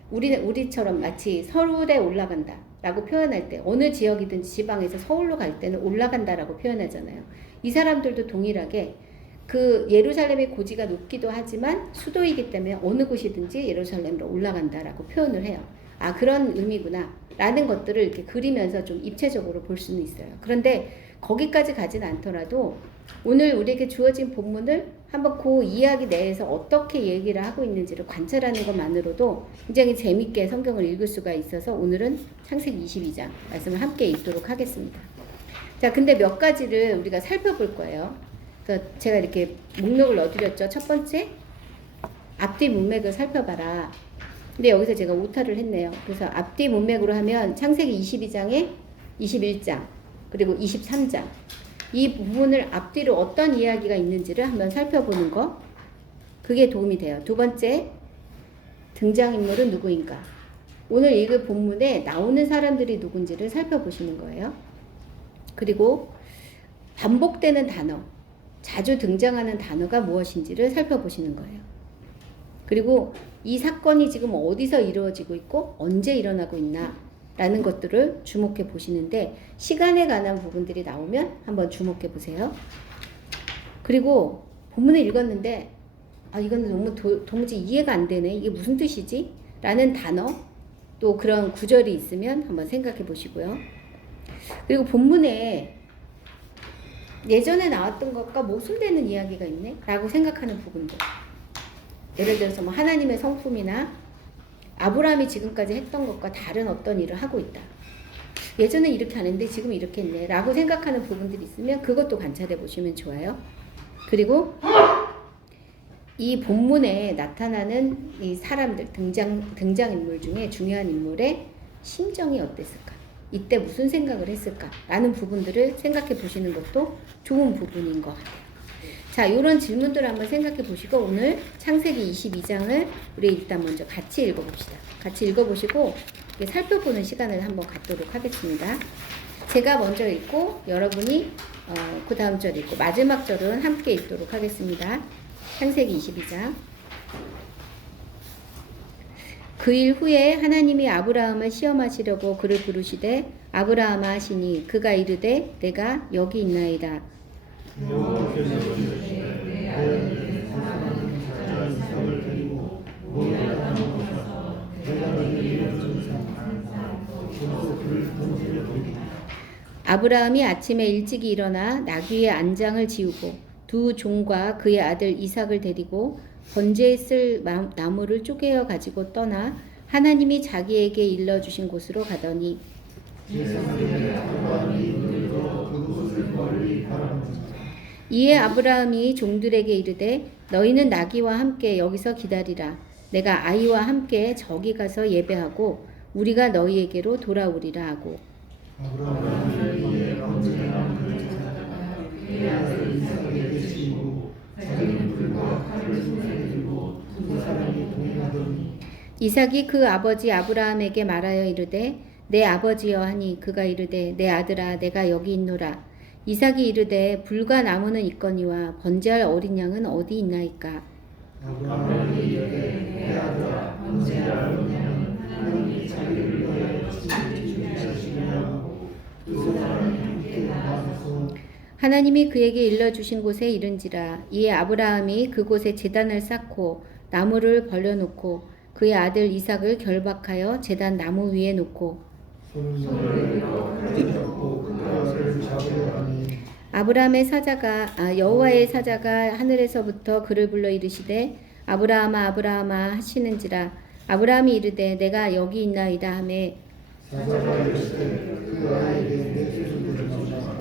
우리처럼 마치 서울에 올라간다 라고 표현할 때 어느 지역이든 지방에서 서울로 갈 때는 올라간다라고 표현하잖아요. 이 사람들도 동일하게 그 예루살렘의 고지가 높기도 하지만 수도이기 때문에 어느 곳이든지 예루살렘으로 올라간다라고 표현을 해요. 그런 의미구나 라는 것들을 이렇게 그리면서 좀 입체적으로 볼 수는 있어요. 그런데 거기까지 가진 않더라도 오늘 우리에게 주어진 본문을 한번 그 이야기 내에서 어떻게 얘기를 하고 있는지를 관찰하는 것만으로도 굉장히 재밌게 성경을 읽을 수가 있어서 오늘은 창세기 22장 말씀을 함께 읽도록 하겠습니다. 자, 근데 몇 가지를 우리가 살펴볼 거예요. 그래서 제가 이렇게 목록을 넣어드렸죠. 첫 번째, 앞뒤 문맥을 살펴봐라. 근데 여기서 제가 오타를 했네요. 그래서 앞뒤 문맥으로 하면 창세기 22장에 21장 그리고 23장 이 부분을 앞뒤로 어떤 이야기가 있는지를 한번 살펴보는 거, 그게 도움이 돼요. 두 번째, 등장인물은 누구인가. 오늘 읽을 본문에 나오는 사람들이 누군지를 살펴보시는 거예요. 그리고 반복되는 단어, 자주 등장하는 단어가 무엇인지를 살펴보시는 거예요. 그리고 이 사건이 지금 어디서 이루어지고 있고 언제 일어나고 있나 라는 것들을 주목해 보시는데, 시간에 관한 부분들이 나오면 한번 주목해 보세요. 그리고 본문을 읽었는데 이건 너무 도무지 이해가 안 되네, 이게 무슨 뜻이지? 라는 단어, 또 그런 구절이 있으면 한번 생각해 보시고요. 그리고 본문에 예전에 나왔던 것과 모순되는 이야기가 있네 라고 생각하는 부분들, 예를 들어서 뭐 하나님의 성품이나 아브라함이 지금까지 했던 것과 다른 어떤 일을 하고 있다, 예전에 이렇게 하는데 지금 이렇게 했네 라고 생각하는 부분들이 있으면 그것도 관찰해 보시면 좋아요. 그리고 이 본문에 나타나는 이 사람들, 등장인물 중에 중요한 인물의 심정이 어땠을까, 이때 무슨 생각을 했을까 라는 부분들을 생각해 보시는 것도 좋은 부분인 것 같아요. 자, 이런 질문들을 한번 생각해 보시고 오늘 창세기 22장을 우리 일단 먼저 같이 읽어봅시다. 같이 읽어보시고 살펴보는 시간을 한번 갖도록 하겠습니다. 제가 먼저 읽고 여러분이 그 다음 절 읽고 마지막 절은 함께 읽도록 하겠습니다. 창세기 22장. 그 일 후에 하나님이 아브라함을 시험하시려고 그를 부르시되 아브라함아 하시니 그가 이르되 내가 여기 있나이다. 아브라함이 아침에 일찍이 일어나 나귀의 안장을 지우고 두 종과 그의 아들 이삭을 데리고 번제에 쓸 나무를 쪼개어 가지고 떠나 하나님이 자기에게 일러주신 곳으로 가더니 이에 아브라함이 종들에게 이르되 너희는 나귀와 함께 여기서 기다리라. 내가 아이와 함께 저기 가서 예배하고 우리가 너희에게로 돌아오리라 하고 이삭이 그 아버지 아브라함에게 말하여 이르되 내 아버지여 하니 그가 이르되 내 아들아 내가 여기 있노라. 이삭이 이르되 불과 나무는 있거니와 번제할 어린 양은 어디 있나이까. 아브라함이 이르되 내 아들아 번제할 어린 양은 하나님이 자기를 위하여 준비하시리라 하고 두 사람이 함께 나가서 하나님이 그에게 일러주신 곳에 이른지라. 이에 아브라함이 그곳에 제단을 쌓고 나무를 벌려놓고 그의 아들 이삭을 결박하여 제단 나무 위에 놓고 손을 잡고 그것을 잡으려 하니 아브라함의 사자가 여호와의 사자가 하늘에서부터 그를 불러 이르시되 아브라함아 아브라함아 하시는지라. 아브라함이 이르되 내가 여기 있나이다 하매 사자가 이르시되 그 아이에게 내 손을 들어주라.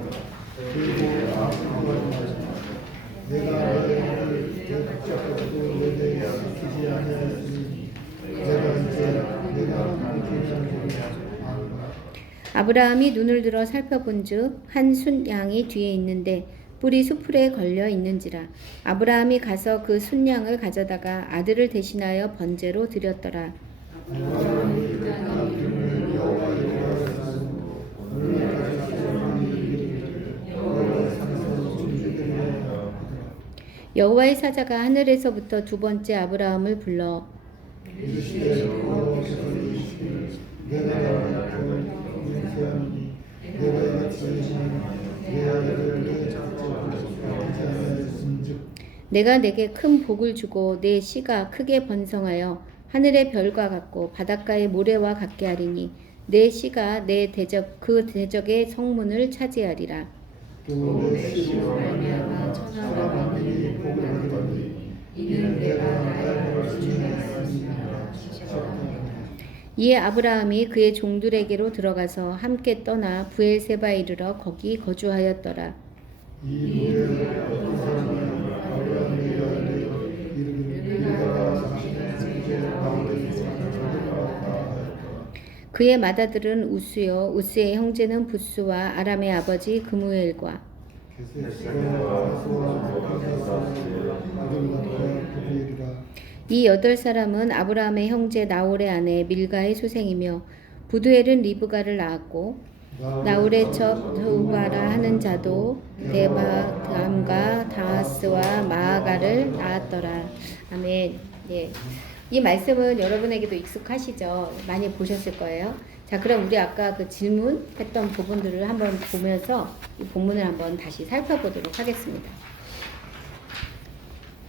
그리고 아브라함이 내가 너의 아들 내 각자까지도 내게 지키지 아니하였으니 내가 이제 내가 하나님께 하노라. 아브라함이 눈을 들어 살펴본즉 한 순양이 뒤에 있는데 뿔이 수풀에 걸려 있는지라. 아브라함이 가서 그 순양을 가져다가 아들을 대신하여 번제로 드렸더라. 여호와의 사자가 하늘에서부터 두 번째 아브라함을 불러 내가 내게 큰 복을 주고 내 씨가 크게 번성하여 하늘의 별과 같고 바닷가의 모래와 같게 하리니 내 씨가 내 대적 그 대적의 성문을 차지하리라. 또내 씨로 말미암아 천하 만민이 복을 얻으리니 이는 내가 나의 벌을 준비하였습니다. 이에 아브라함이 그의 종들에게로 들어가서 함께 떠나 부엘세바에 이르러 거기 거주하였더라. 이 노래를 어떤 사람이 아브라함에게 이르기를 내가 당신의 생제 가운데서 저들과 하였더라. 그의 맏아들은 우스요 우스의 형제는 부스와 아람의 아버지 그무엘과 이 8사람은 아브라함의 형제 나홀의 아내 밀가의 소생이며 부두엘은 리브가를 낳았고 나홀의 첩 드우바라 하는 자도 데바담과 다하스와 마아가를 낳았더라. 아멘. 예. 이 말씀은 여러분에게도 익숙하시죠? 많이 보셨을 거예요. 자, 그럼 우리 아까 그 질문했던 부분들을 한번 보면서 이 본문을 한번 다시 살펴보도록 하겠습니다.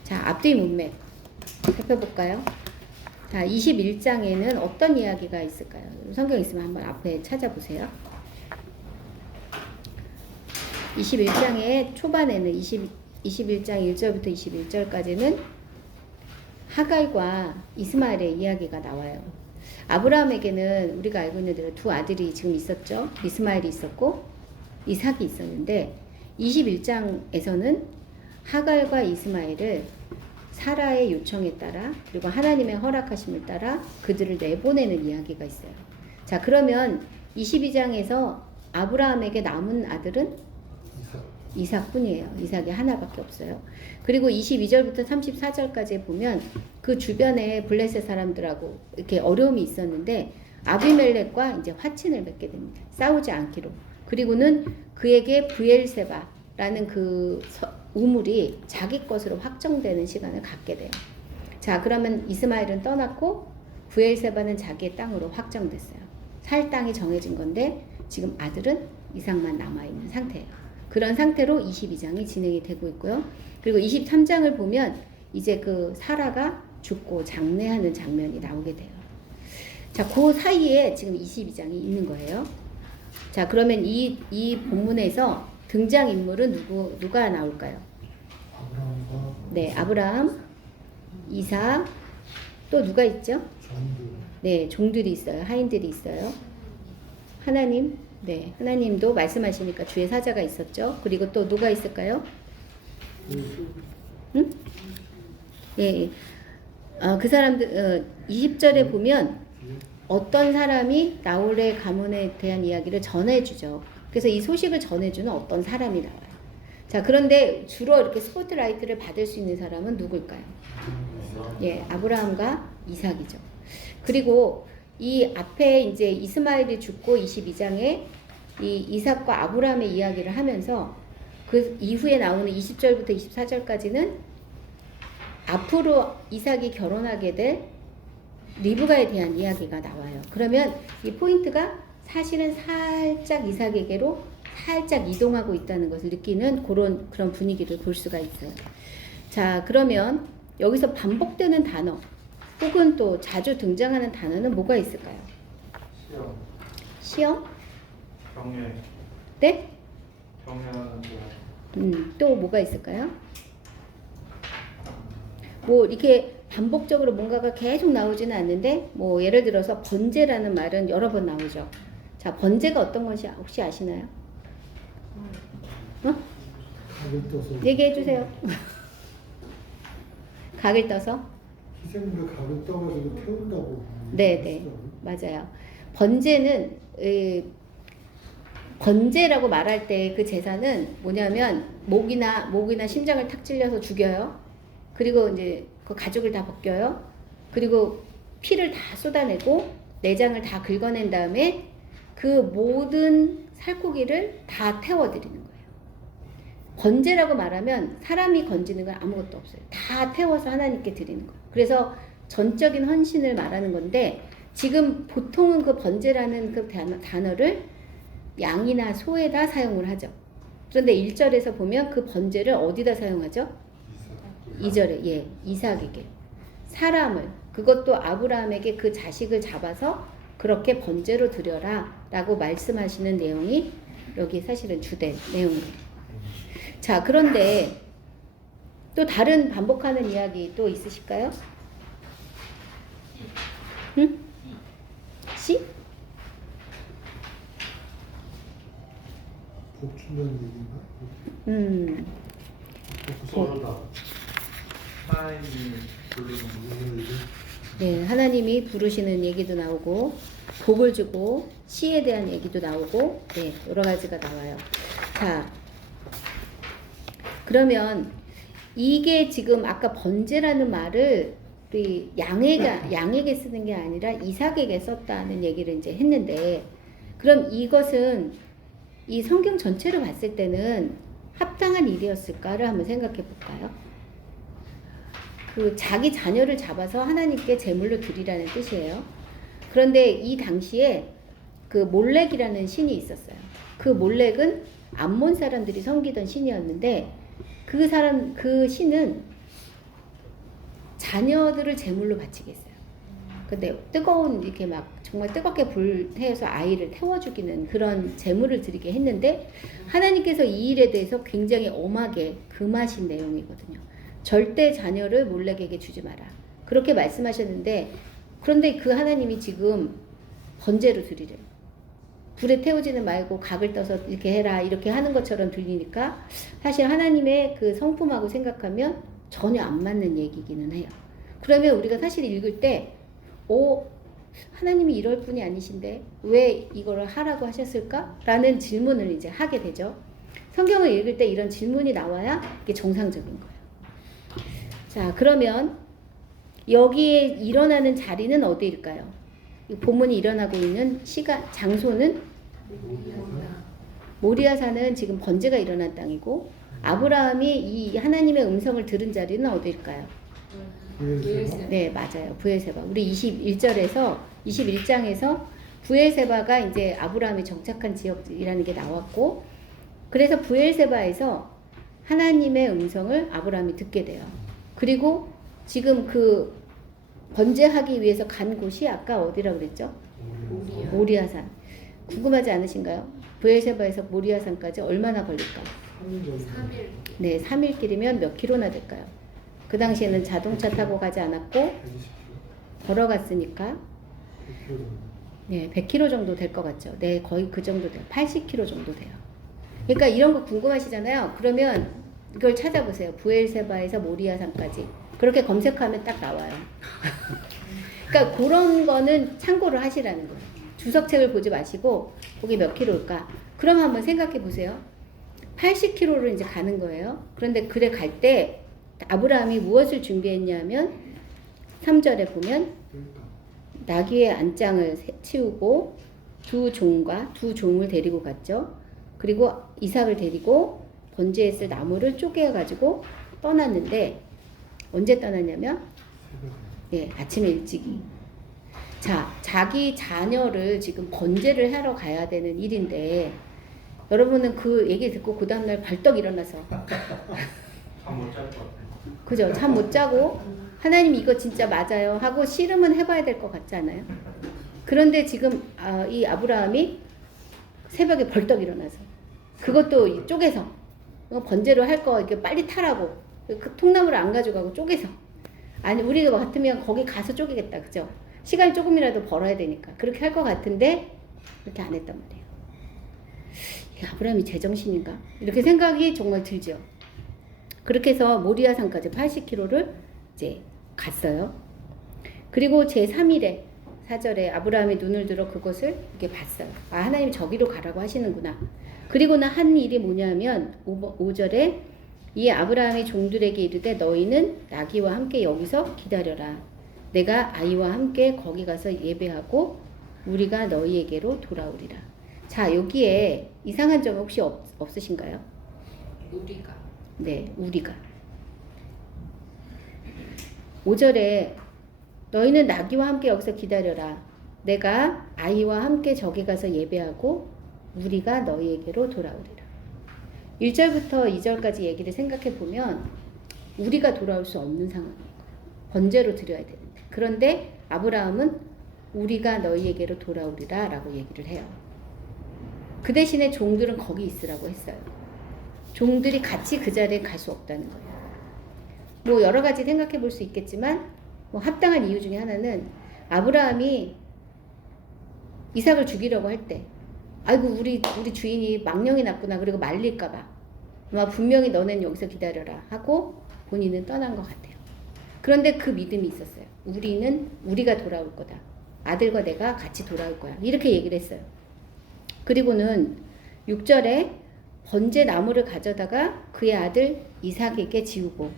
자, 앞뒤 문맥 살펴볼까요? 자, 21장에는 어떤 이야기가 있을까요? 성경 있으면 한번 앞에 찾아보세요. 21장의 초반에는 21장 1절부터 21절까지는 하갈과 이스마엘의 이야기가 나와요. 아브라함에게는 우리가 알고 있는 대로 두 아들이 지금 있었죠. 이스마엘이 있었고 이삭이 있었는데 21장에서는 하갈과 이스마엘을 사라의 요청에 따라 그리고 하나님의 허락하심을 따라 그들을 내보내는 이야기가 있어요. 자, 그러면 22장에서 아브라함에게 남은 아들은 이삭뿐이에요. 이삭이 하나밖에 없어요. 그리고 22절부터 34절까지 보면 그 주변에 블레셋 사람들하고 이렇게 어려움이 있었는데 아비멜렉과 이제 화친을 맺게 됩니다. 싸우지 않기로. 그리고는 그에게 브엘세바라는 그 우물이 자기 것으로 확정되는 시간을 갖게 돼요. 자, 그러면 이스마엘은 떠났고 브엘세바는 자기의 땅으로 확정됐어요. 살 땅이 정해진 건데 지금 아들은 이삭만 남아있는 상태예요. 그런 상태로 22장이 진행이 되고 있고요. 그리고 23장을 보면 이제 그 사라가 죽고 장례하는 장면이 나오게 돼요. 자, 그 사이에 지금 22장이 있는 거예요. 자, 그러면 이 본문에서 등장인물은 누가 나올까요? 네, 아브라함, 이삭, 또 누가 있죠? 전부 네, 종들이 있어요. 하인들이 있어요. 하나님, 네, 하나님도 말씀하시니까 주의 사자가 있었죠. 그리고 또 누가 있을까요? 응? 예, 그 사람들 20절에 보면 어떤 사람이 나홀의 가문에 대한 이야기를 전해주죠. 그래서 이 소식을 전해주는 어떤 사람이 나와요. 자, 그런데 주로 이렇게 스포트라이트를 받을 수 있는 사람은 누굴까요? 예, 아브라함과 이삭이죠. 그리고 이 앞에 이제 이스마엘이 죽고 22장에 이 이삭과 아브라함의 이야기를 하면서 그 이후에 나오는 20절부터 24절까지는 앞으로 이삭이 결혼하게 될 리브가에 대한 이야기가 나와요. 그러면 이 포인트가 사실은 살짝 이삭에게로 살짝 이동하고 있다는 것을 느끼는 그런 분위기를 볼 수가 있어요. 자, 그러면 여기서 반복되는 단어 혹은 또 자주 등장하는 단어는 뭐가 있을까요? 시험, 시험? 경외, 네? 경외하는 거, 또 뭐가 있을까요? 뭐 이렇게 반복적으로 뭔가가 계속 나오지는 않는데 뭐 예를 들어서 번제라는 말은 여러 번 나오죠. 자, 번제가 어떤 것이 혹시 아시나요? 각을 떠서 얘기해 주세요. 각을 떠서? 희생물에 각을 떠가지고 태운다고. 네, 맞아요. 번제는 번제라고 말할 때 그 제사는 뭐냐면 목이나 심장을 탁 찔려서 죽여요. 그리고 이제 그 가죽을 다 벗겨요. 그리고 피를 다 쏟아내고 내장을 다 긁어낸 다음에 그 모든 살코기를 다 태워드리는 거예요. 번제라고 말하면 사람이 건지는 건 아무것도 없어요. 다 태워서 하나님께 드리는 거예요. 그래서 전적인 헌신을 말하는 건데 지금 보통은 그 번제라는 그 단어를 양이나 소에다 사용을 하죠. 그런데 1절에서 보면 그 번제를 어디다 사용하죠? 2절에 예, 이삭에게 사람을 그것도 아브라함에게 그 자식을 잡아서 그렇게 번제로 드려라 라고 말씀하시는 내용이 여기 사실은 주된 내용이에요. 자, 그런데 또 다른 반복하는 이야기 또 있으실까요? 응? 시? 복 준다는 얘기인가? 복소르다, 하나님이 부르는 거, 네, 하나님이 부르시는 얘기도 나오고 복을 주고 시에 대한 얘기도 나오고 네, 여러 가지가 나와요. 자, 그러면 이게 지금 아까 번제라는 말을 우리 양에게 쓰는 게 아니라 이삭에게 썼다는 얘기를 이제 했는데 그럼 이것은 이 성경 전체를 봤을 때는 합당한 일이었을까를 한번 생각해 볼까요? 그 자기 자녀를 잡아서 하나님께 제물로 드리라는 뜻이에요. 그런데 이 당시에 그 몰렉이라는 신이 있었어요. 그 몰렉은 암몬 사람들이 섬기던 신이었는데 그 신은 자녀들을 제물로 바치게 했어요. 근데 뜨거운 이렇게 막 정말 뜨겁게 불태워서 아이를 태워 죽이는 그런 제물을 드리게 했는데 하나님께서 이 일에 대해서 굉장히 엄하게 금하신 내용이거든요. 절대 자녀를 몰렉에게 주지 마라. 그렇게 말씀하셨는데 그런데 그 하나님이 지금 번제로 드리래요. 불에 태우지는 말고 각을 떠서 이렇게 해라 이렇게 하는 것처럼 들리니까 사실 하나님의 그 성품하고 생각하면 전혀 안 맞는 얘기기는 해요. 그러면 우리가 사실 읽을 때 하나님이 이럴 분이 아니신데 왜 이거를 하라고 하셨을까? 라는 질문을 이제 하게 되죠. 성경을 읽을 때 이런 질문이 나와야 이게 정상적인 거예요. 자, 그러면 여기에 일어나는 자리는 어디일까요? 이 본문이 일어나고 있는 장소는 모리아산은 지금 번제가 일어난 땅이고 아브라함이 이 하나님의 음성을 들은 자리는 어디일까요? 네, 맞아요. 브엘세바. 우리 21장에서 브엘세바가 이제 아브라함이 정착한 지역이라는 게 나왔고 그래서 브엘세바에서 하나님의 음성을 아브라함이 듣게 돼요. 그리고 지금 그 번제하기 위해서 간 곳이 아까 어디라고 그랬죠? 모리아산. 궁금하지 않으신가요? 브엘세바에서 모리아산까지 얼마나 걸릴까요? 3일. 네, 3일 길이면 몇 킬로나 될까요? 그 당시에는 자동차 타고 가지 않았고 걸어갔으니까 네, 100km 정도 될 것 같죠. 네, 거의 그 정도 돼요. 80km 정도 돼요. 그러니까 이런 거 궁금하시잖아요. 그러면 이걸 찾아보세요. 부엘세바에서 모리아산까지. 그렇게 검색하면 딱 나와요. 그러니까 그런 거는 참고를 하시라는 거예요. 주석책을 보지 마시고 거기 몇 킬로일까? 그럼 한번 생각해 보세요. 80km를 이제 가는 거예요. 그런데 그래 갈 때 아브라함이 무엇을 준비했냐면 3절에 보면 나귀의 안장을 치우고 두 종을 데리고 갔죠. 그리고 이삭을 데리고 번제에 쓸 나무를 쪼개어 가지고 떠났는데 언제 떠났냐면 예, 아침에 일찍이. 자, 자기 자녀를 지금 번제를 하러 가야 되는 일인데 여러분은 그 얘기 듣고 그 다음날 벌떡 일어나서 잠 못 잘 것 같아요. 그죠? 잠 못 자고 하나님 이거 진짜 맞아요 하고 씨름은 해봐야 될 것 같지 않아요? 그런데 지금 이 아브라함이 새벽에 벌떡 일어나서 그것도 쪼개서 번제로 할 거 이렇게 빨리 타라고 그 통나무를 안 가져가고 쪼개서 아니 우리가 같으면 거기 가서 쪼개겠다 그죠? 시간 조금이라도 벌어야 되니까 그렇게 할 것 같은데 그렇게 안 했단 말이에요. 아브라함이 제정신인가? 이렇게 생각이 정말 들죠. 그렇게 해서 모리아산까지 80km를 이제 갔어요. 그리고 제3일에 4절에 아브라함이 눈을 들어 그것을 이렇게 봤어요. 아, 하나님 저기로 가라고 하시는구나. 그리고는 한 일이 뭐냐면 5절에 이 아브라함이 종들에게 이르되 너희는 나귀와 함께 여기서 기다려라. 내가 아이와 함께 거기 가서 예배하고 우리가 너희에게로 돌아오리라. 자, 여기에 이상한 점 혹시 없으신가요? 우리가. 네, 우리가. 5절에 너희는 나귀와 함께 여기서 기다려라. 내가 아이와 함께 저기 가서 예배하고 우리가 너희에게로 돌아오리라. 1절부터 2절까지 얘기를 생각해 보면 우리가 돌아올 수 없는 상황이에요. 번제로 드려야 되는데. 그런데 아브라함은 우리가 너희에게로 돌아오리라 라고 얘기를 해요. 그 대신에 종들은 거기 있으라고 했어요. 종들이 같이 그 자리에 갈 수 없다는 거예요. 뭐 여러 가지 생각해 볼 수 있겠지만 뭐 합당한 이유 중에 하나는 아브라함이 이삭을 죽이려고 할 때 아이고 우리 주인이 망령이 났구나 그리고 말릴까봐 아마 분명히 너넨 여기서 기다려라 하고 본인은 떠난 것 같아요. 그런데 그 믿음이 있었어요. 우리가 돌아올 거다. 아들과 내가 같이 돌아올 거야. 이렇게 얘기를 했어요. 그리고는 6절에 번제 나무를 가져다가 그의 아들 이삭에게 지우고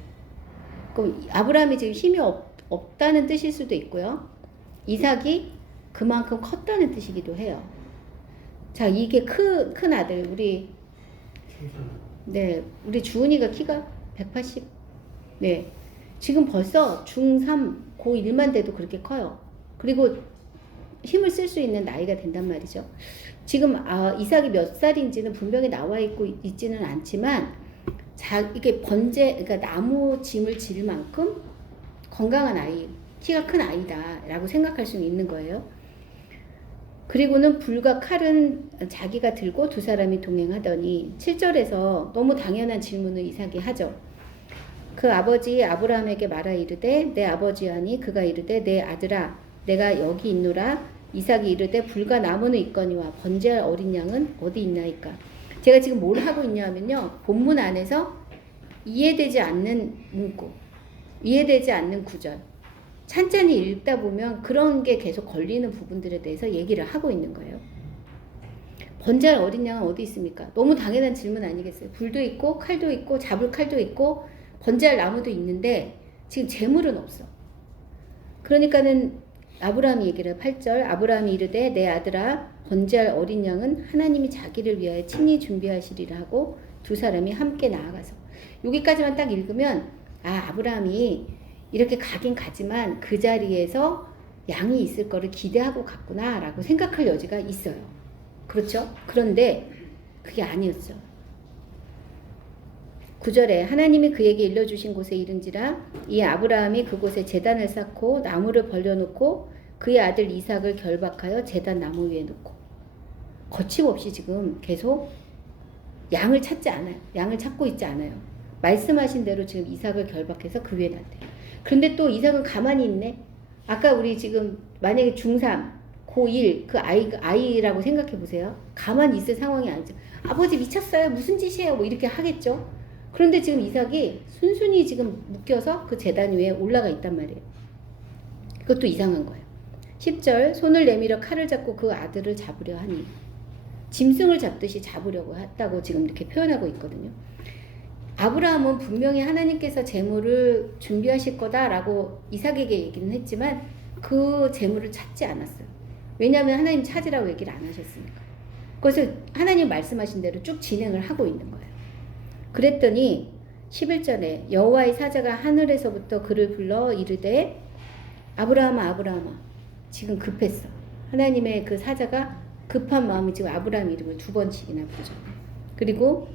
그럼 아브라함이 지금 힘이 없다는 뜻일 수도 있고요. 이삭이 그만큼 컸다는 뜻이기도 해요. 자, 이게 큰 아들 우리 주은이가 키가 180. 네. 지금 벌써 중3 고1만 돼도 그렇게 커요. 그리고 힘을 쓸 수 있는 나이가 된단 말이죠. 지금 이삭이 몇 살인지는 분명히 나와 있지는 않지만 이게 그러니까 나무 짐을 질 만큼 건강한 아이, 키가 큰 아이다라고 생각할 수는 있는 거예요. 그리고는 불과 칼은 자기가 들고 두 사람이 동행하더니 7절에서 너무 당연한 질문을 이삭이 하죠. 그 아버지 아브라함에게 말하 이르되 내 아버지하니 그가 이르되 내 아들아 내가 여기 있노라. 이삭이 이르되 불과 나무는 있거니와 번제할 어린 양은 어디 있나이까. 제가 지금 뭘 하고 있냐면요. 본문 안에서 이해되지 않는 문구, 이해되지 않는 구절 찬찬히 읽다 보면 그런 게 계속 걸리는 부분들에 대해서 얘기를 하고 있는 거예요. 번제할 어린 양은 어디 있습니까? 너무 당연한 질문 아니겠어요? 불도 있고 칼도 있고 잡을 칼도 있고 번제할 나무도 있는데 지금 재물은 없어. 그러니까는 아브라함이 얘기를 8절 아브라함이 이르되 내 아들아 번제할 어린 양은 하나님이 자기를 위하여 친히 준비하시리라 하고 두 사람이 함께 나아가서 여기까지만 딱 읽으면 아브라함이 이렇게 가긴 가지만 그 자리에서 양이 있을 거를 기대하고 갔구나 라고 생각할 여지가 있어요. 그렇죠? 그런데 그게 아니었죠. 9절에 하나님이 그에게 일러주신 곳에 이른지라 이 아브라함이 그곳에 제단을 쌓고 나무를 벌려놓고 그의 아들 이삭을 결박하여 제단 나무 위에 놓고 거침없이 지금 계속 양을 찾지 않아요. 양을 찾고 있지 않아요. 말씀하신 대로 지금 이삭을 결박해서 그 위에 놨대요. 그런데 또 이삭은 가만히 있네. 아까 우리 지금 만약에 중3, 고1 그 아이라고 생각해 보세요. 가만히 있을 상황이 아니죠. 아버지 미쳤어요. 무슨 짓이에요? 뭐 이렇게 하겠죠. 그런데 지금 이삭이 순순히 지금 묶여서 그 제단 위에 올라가 있단 말이에요. 그것도 이상한 거예요. 10절 손을 내밀어 칼을 잡고 그 아들을 잡으려 하니 짐승을 잡듯이 잡으려고 했다고 지금 이렇게 표현하고 있거든요. 아브라함은 분명히 하나님께서 재물을 준비하실 거다라고 이삭에게 얘기는 했지만 그 재물을 찾지 않았어요. 왜냐하면 하나님 찾으라고 얘기를 안 하셨으니까. 그래서 하나님 말씀하신 대로 쭉 진행을 하고 있는 거예요. 그랬더니 11절에 여호와의 사자가 하늘에서부터 그를 불러 이르되 아브라함아 아브라함아. 지금 급했어. 하나님의 그 사자가 급한 마음이 지금 아브라함 이름을 2번씩이나 부르죠. 그리고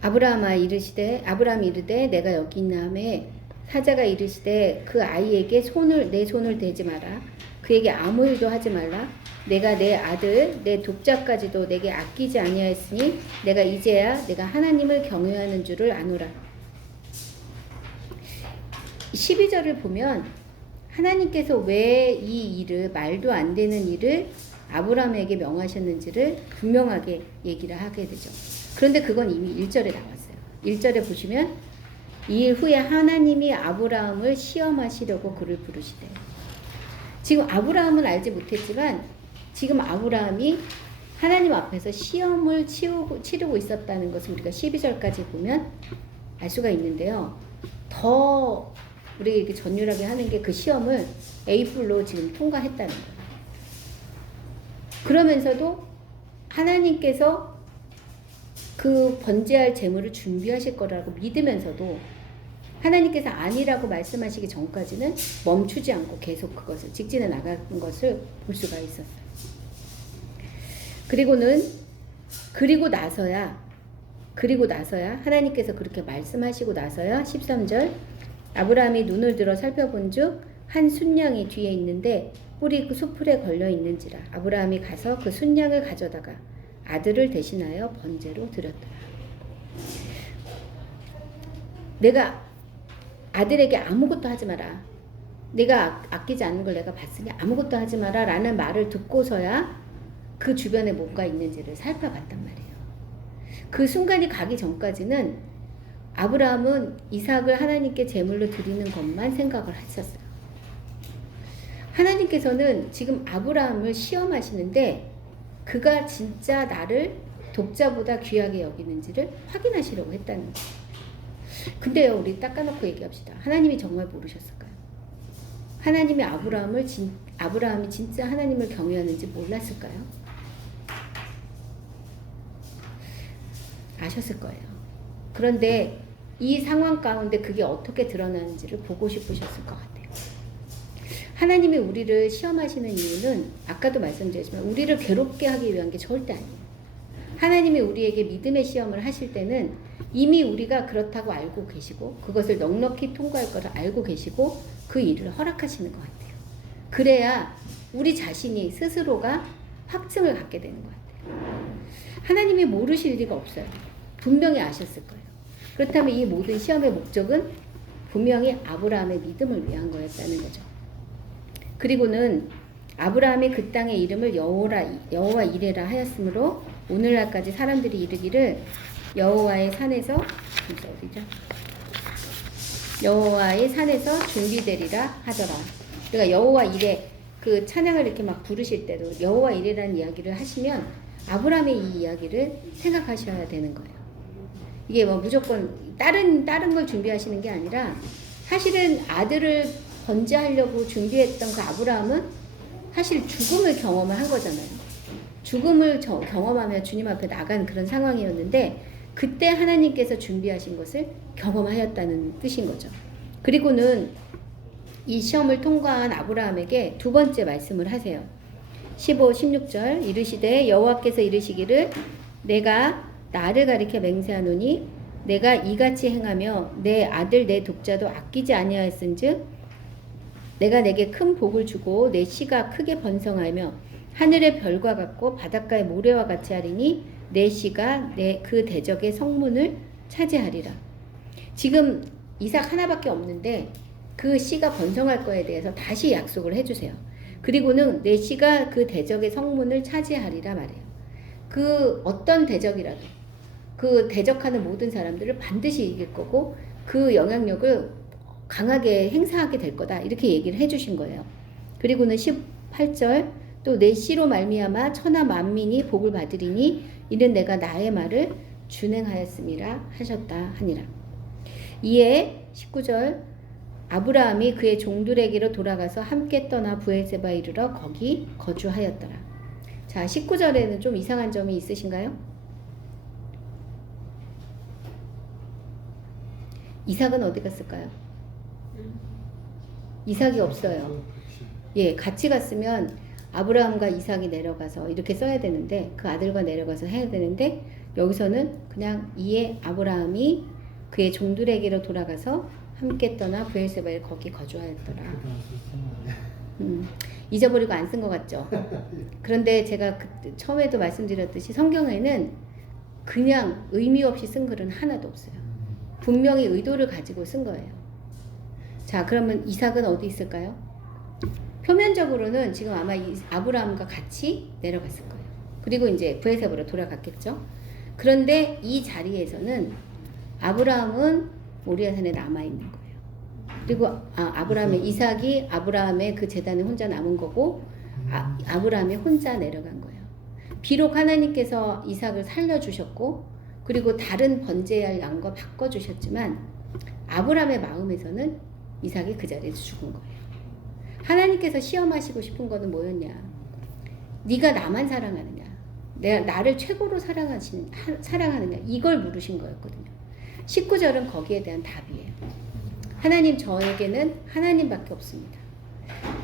아브라함이 이르되 내가 여기 있나매 사자가 이르시되 그 아이에게 내 손을 대지 마라. 그에게 아무 일도 하지 말라. 내가 내 아들 내 독자까지도 내게 아끼지 아니하였으니 내가 이제야 내가 하나님을 경외하는 줄을 아노라. 12절을 보면 하나님께서 왜 이 일을 말도 안 되는 일을 아브라함에게 명하셨는지를 분명하게 얘기를 하게 되죠. 그런데 그건 이미 1절에 나왔어요. 1절에 보시면 이 일 후에 하나님이 아브라함을 시험하시려고 그를 부르시대. 지금 아브라함은 알지 못했지만 지금 아브라함이 하나님 앞에서 시험을 치르고 있었다는 것을 우리가 12절까지 보면 알 수가 있는데요. 더 우리가 이렇게 전율하게 하는 게 그 시험을 A뿔로 지금 통과했다는 거예요. 그러면서도 하나님께서 그 번제할 재물을 준비하실 거라고 믿으면서도 하나님께서 아니라고 말씀하시기 전까지는 멈추지 않고 계속 그것을 직진해 나가는 것을 볼 수가 있었어요. 그리고 나서야 하나님께서 그렇게 말씀하시고 나서야 13절 아브라함이 눈을 들어 살펴본즉 한 순양이 뒤에 있는데 뿔이 그 수풀에 걸려 있는지라 아브라함이 가서 그 순양을 가져다가 아들을 대신하여 번제로 드렸더라. 내가 아들에게 아무것도 하지 마라. 내가 아끼지 않는 걸 내가 봤으니 아무것도 하지 마라 라는 말을 듣고서야 그 주변에 뭔가 있는지를 살펴봤단 말이에요. 그 순간이 가기 전까지는 아브라함은 이삭을 하나님께 제물로 드리는 것만 생각을 했었어요. 하나님께서는 지금 아브라함을 시험하시는데 그가 진짜 나를 독자보다 귀하게 여기는지를 확인하시려고 했다는 거예요. 근데요, 우리 닦아놓고 얘기합시다. 하나님이 정말 모르셨을까요? 하나님이 아브라함이 진짜 하나님을 경외하는지 몰랐을까요? 아셨을 거예요. 그런데 이 상황 가운데 그게 어떻게 드러나는지를 보고 싶으셨을 것 같아요. 하나님이 우리를 시험하시는 이유는 아까도 말씀드렸지만 우리를 괴롭게 하기 위한 게 절대 아니에요. 하나님이 우리에게 믿음의 시험을 하실 때는 이미 우리가 그렇다고 알고 계시고 그것을 넉넉히 통과할 것을 알고 계시고 그 일을 허락하시는 것 같아요. 그래야 우리 자신이 스스로가 확증을 갖게 되는 것 같아요. 하나님이 모르실 리가 없어요. 분명히 아셨을 거예요. 그렇다면 이 모든 시험의 목적은 분명히 아브라함의 믿음을 위한 거였다는 거죠. 그리고는 아브라함이 그 땅의 이름을 여호와 이레라 하였으므로 오늘날까지 사람들이 이르기를 여호와의 산에서 준비되리라 하더라. 그러니까 여호와 이레 그 찬양을 이렇게 막 부르실 때도 여호와 이레라는 이야기를 하시면 아브라함의 이 이야기를 생각하셔야 되는 거예요. 이게 뭐 무조건 다른 걸 준비하시는 게 아니라 사실은 아들을 번제하려고 준비했던 그 아브라함은 사실 죽음을 경험을 한 거잖아요. 죽음을 경험하며 주님 앞에 나간 그런 상황이었는데 그때 하나님께서 준비하신 것을 경험하였다는 뜻인 거죠. 그리고는 이 시험을 통과한 아브라함에게 두 번째 말씀을 하세요. 15, 16절 이르시되 여호와께서 이르시기를 내가 나를 가리켜 맹세하노니 내가 이같이 행하며 내 아들 내 독자도 아끼지 아니하였은즉 내가 내게 큰 복을 주고 내 씨가 크게 번성하며 하늘의 별과 같고 바닷가의 모래와 같이 하리니 내 씨가 그 대적의 성문을 차지하리라. 지금 이삭 하나밖에 없는데 그 씨가 번성할 거에 대해서 다시 약속을 해주세요. 그리고는 내 씨가 그 대적의 성문을 차지하리라 말해요. 그 어떤 대적이라도 그 대적하는 모든 사람들을 반드시 이길 거고 그 영향력을 강하게 행사하게 될 거다. 이렇게 얘기를 해주신 거예요. 그리고는 18절 또 내 씨로 말미암아 천하 만민이 복을 받으리니 이는 내가 나의 말을 준행하였음이라 하셨다 하니라. 이에 19절 아브라함이 그의 종들에게로 돌아가서 함께 떠나 브엘세바 이르러 거기 거주하였더라. 자, 19절에는 좀 이상한 점이 있으신가요? 이삭은 어디 갔을까요? 이삭이 없어요. 예, 같이 갔으면 아브라함과 이삭이 내려가서 이렇게 써야 되는데 그 아들과 내려가서 해야 되는데 여기서는 그냥 이에 아브라함이 그의 종들에게로 돌아가서 함께 떠나 브엘세바에 거기 거주하였더라. 잊어버리고 안 쓴 것 같죠? 그런데 제가 처음에도 말씀드렸듯이 성경에는 그냥 의미 없이 쓴 글은 하나도 없어요. 분명히 의도를 가지고 쓴 거예요. 자, 그러면 이삭은 어디 있을까요? 표면적으로는 지금 아마 아브라함과 같이 내려갔을 거예요. 그리고 이제 브엘세바로 돌아갔겠죠. 그런데 이 자리에서는 아브라함은 모리아산에 남아 있는 거예요. 그리고 아브라함의 이삭이 아브라함의 그 제단에 혼자 남은 거고 아브라함이 혼자 내려간 거예요. 비록 하나님께서 이삭을 살려주셨고 그리고 다른 번제할 양과 바꿔주셨지만 아브라함의 마음에서는 이삭이 그 자리에서 죽은 거예요. 하나님께서 시험하시고 싶은 거는 뭐였냐? 네가 나만 사랑하느냐? 나를 최고로 사랑하느냐? 이걸 물으신 거였거든요. 19절은 거기에 대한 답이에요. 하나님, 저에게는 하나님밖에 없습니다.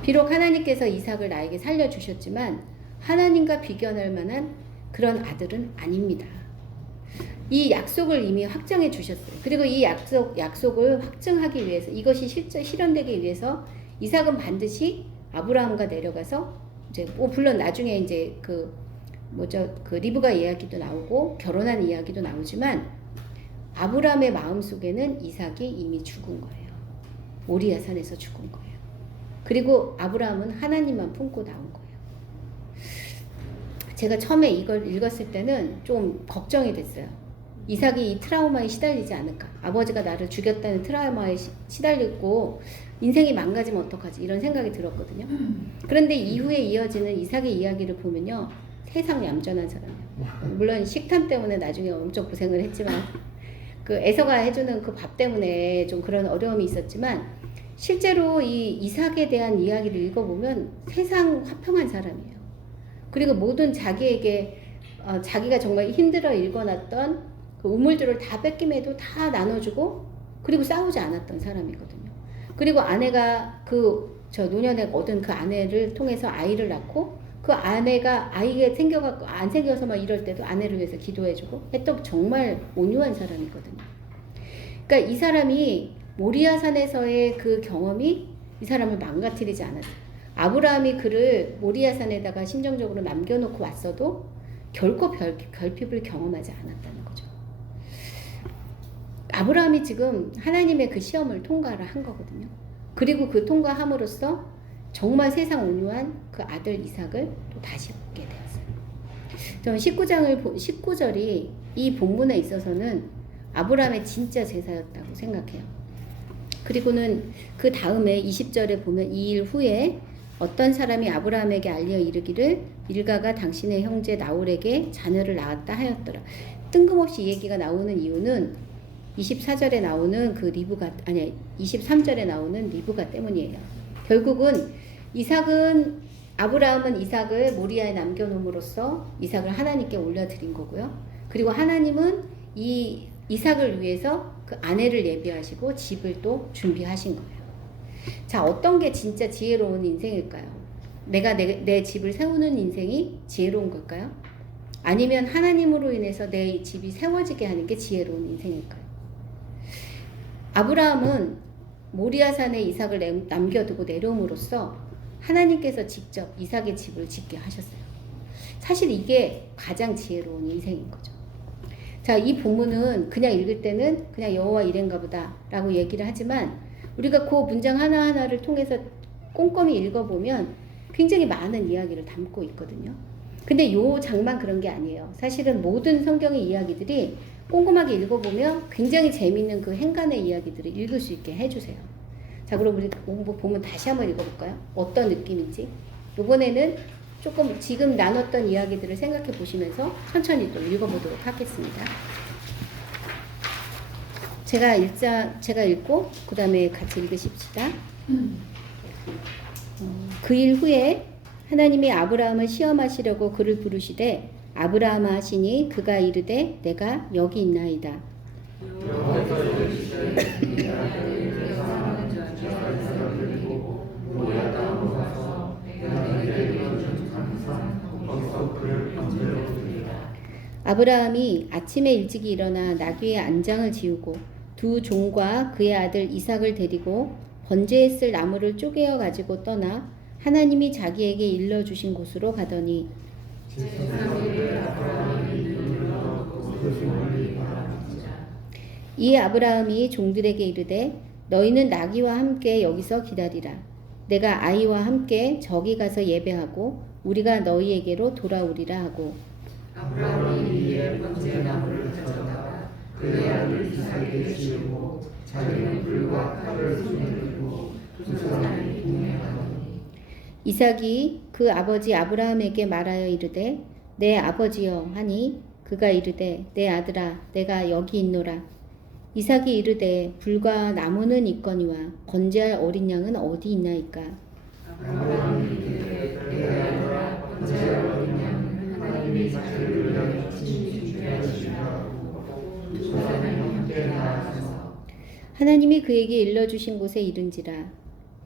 비록 하나님께서 이삭을 나에게 살려주셨지만 하나님과 비견할 만한 그런 아들은 아닙니다. 이 약속을 이미 확정해 주셨어요. 그리고 이 약속을 확증하기 위해서 이것이 실현되기 위해서 이삭은 반드시 아브라함과 내려가서 이제 물론 나중에 이제 그 리브가 이야기도 나오고 결혼한 이야기도 나오지만 아브라함의 마음속에는 이삭이 이미 죽은 거예요. 모리아 산에서 죽은 거예요. 그리고 아브라함은 하나님만 품고 나온 거예요. 제가 처음에 이걸 읽었을 때는 좀 걱정이 됐어요. 이삭이 이 트라우마에 시달리지 않을까? 아버지가 나를 죽였다는 트라우마에 시달리고 인생이 망가지면 어떡하지? 이런 생각이 들었거든요. 그런데 이후에 이어지는 이삭의 이야기를 보면요. 세상 얌전한 사람이에요. 물론 식탐 때문에 나중에 엄청 고생을 했지만 그 에서가 해주는 그 밥 때문에 좀 그런 어려움이 있었지만 실제로 이 이삭에 대한 이야기를 읽어보면 세상 화평한 사람이에요. 그리고 모든 자기에게 자기가 정말 힘들어 읽어놨던 그 우물들을 다 뺏김에도 다 나눠주고 그리고 싸우지 않았던 사람이거든요. 그리고 아내가 노년에 얻은 그 아내를 통해서 아이를 낳고 그 아내가 아이가 생겨갖고 안 생겨서 막 이럴 때도 아내를 위해서 기도해주고 했던 정말 온유한 사람이거든요. 그러니까 이 사람이 모리아산에서의 그 경험이 이 사람을 망가뜨리지 않았어요. 아브라함이 그를 모리아산에다가 심정적으로 남겨놓고 왔어도 결코 결핍을 경험하지 않았다는 거죠. 아브라함이 지금 하나님의 그 시험을 통과를 한 거거든요. 그리고 그 통과함으로써 정말 세상 온유한 그 아들 이삭을 또 다시 얻게 되었어요. 저는 19절이 이 본문에 있어서는 아브라함의 진짜 제사였다고 생각해요. 그리고는 그 다음에 20절에 보면 이 일 후에 어떤 사람이 아브라함에게 알려 이르기를 일가가 당신의 형제 나홀에게 자녀를 낳았다 하였더라. 뜬금없이 이 얘기가 나오는 이유는 24절에 나오는 23절에 나오는 리브가 때문이에요. 결국은 아브라함은 이삭을 모리아에 남겨놓음으로써 이삭을 하나님께 올려드린 거고요. 그리고 하나님은 이 이삭을 위해서 그 아내를 예비하시고 집을 또 준비하신 거예요. 자, 어떤 게 진짜 지혜로운 인생일까요? 내가 내 집을 세우는 인생이 지혜로운 걸까요? 아니면 하나님으로 인해서 내 집이 세워지게 하는 게 지혜로운 인생일까요? 아브라함은 모리아산에 이삭을 남겨두고 내려옴으로써 하나님께서 직접 이삭의 집을 짓게 하셨어요. 사실 이게 가장 지혜로운 인생인 거죠. 자, 이 본문은 그냥 읽을 때는 그냥 여호와 이랬가 보다 라고 얘기를 하지만 우리가 그 문장 하나하나를 통해서 꼼꼼히 읽어보면 굉장히 많은 이야기를 담고 있거든요. 근데 요 장만 그런 게 아니에요. 사실은 모든 성경의 이야기들이 꼼꼼하게 읽어보면 굉장히 재미있는 그 행간의 이야기들을 읽을 수 있게 해주세요. 자, 그럼 우리 보면 다시 한번 읽어볼까요? 어떤 느낌인지. 이번에는 조금 지금 나눴던 이야기들을 생각해 보시면서 천천히 또 읽어보도록 하겠습니다. 제가 읽고 그 다음에 같이 읽으십시다. 그 일 후에 하나님이 아브라함을 시험하시려고 그를 부르시되 아브라함아 하시니 그가 이르되 내가 여기 있나이다. 아브라함이 아침에 일찍이 일어나 나귀의 안장을 지우고 두 종과 그의 아들 이삭을 데리고 번제에 쓸 나무를 쪼개어 가지고 떠나 하나님이 자기에게 일러주신 곳으로 가더니 이 아브라함이 종들에게 이르되 너희는 나귀와 함께 여기서 기다리라. 내가 아이와 함께 저기 가서 예배하고 우리가 너희에게로 돌아오리라 하고 아브라함이 이에 번제 나무를 가져다가 그의 아들 이삭에게 지우고 자기는 불과 칼을 손에 들고 두 사람이 동행하더니 이삭이 그 아버지 아브라함에게 말하여 이르되 내 아버지여 하니 그가 이르되 내 아들아 내가 여기 있노라. 이삭이 이르되 불과 나무는 있거니와 번제할 어린 양은 어디 있나이까. 아브라함이 이르되 내 아들아 번제할 어린 양은 하나님이 자기를 위하여 친히 준비하시라고 두 사람이 함께 나아가서 하나님이 그에게 일러주신 곳에 이른지라.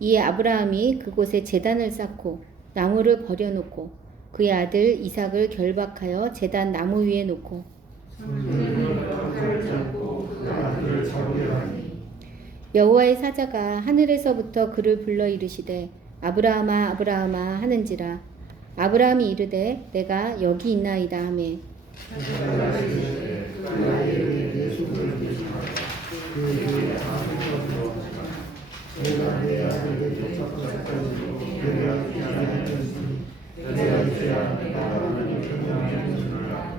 이에 아브라함이 그곳에 제단을 쌓고 나무를 버려놓고 그의 아들 이삭을 결박하여 제단 나무 위에 놓고 칼을 잡고 그 아들을 잡으려니 여호와의 사자가 하늘에서부터 그를 불러 이르시되 아브라함아 아브라함아 하는지라. 아브라함이 이르되 내가 여기 있나이다 하매 내가 내 아들에게 쫓아가지고 내가 기다렸으니 내가 이제야 내가 하나님의 평강을 주노라.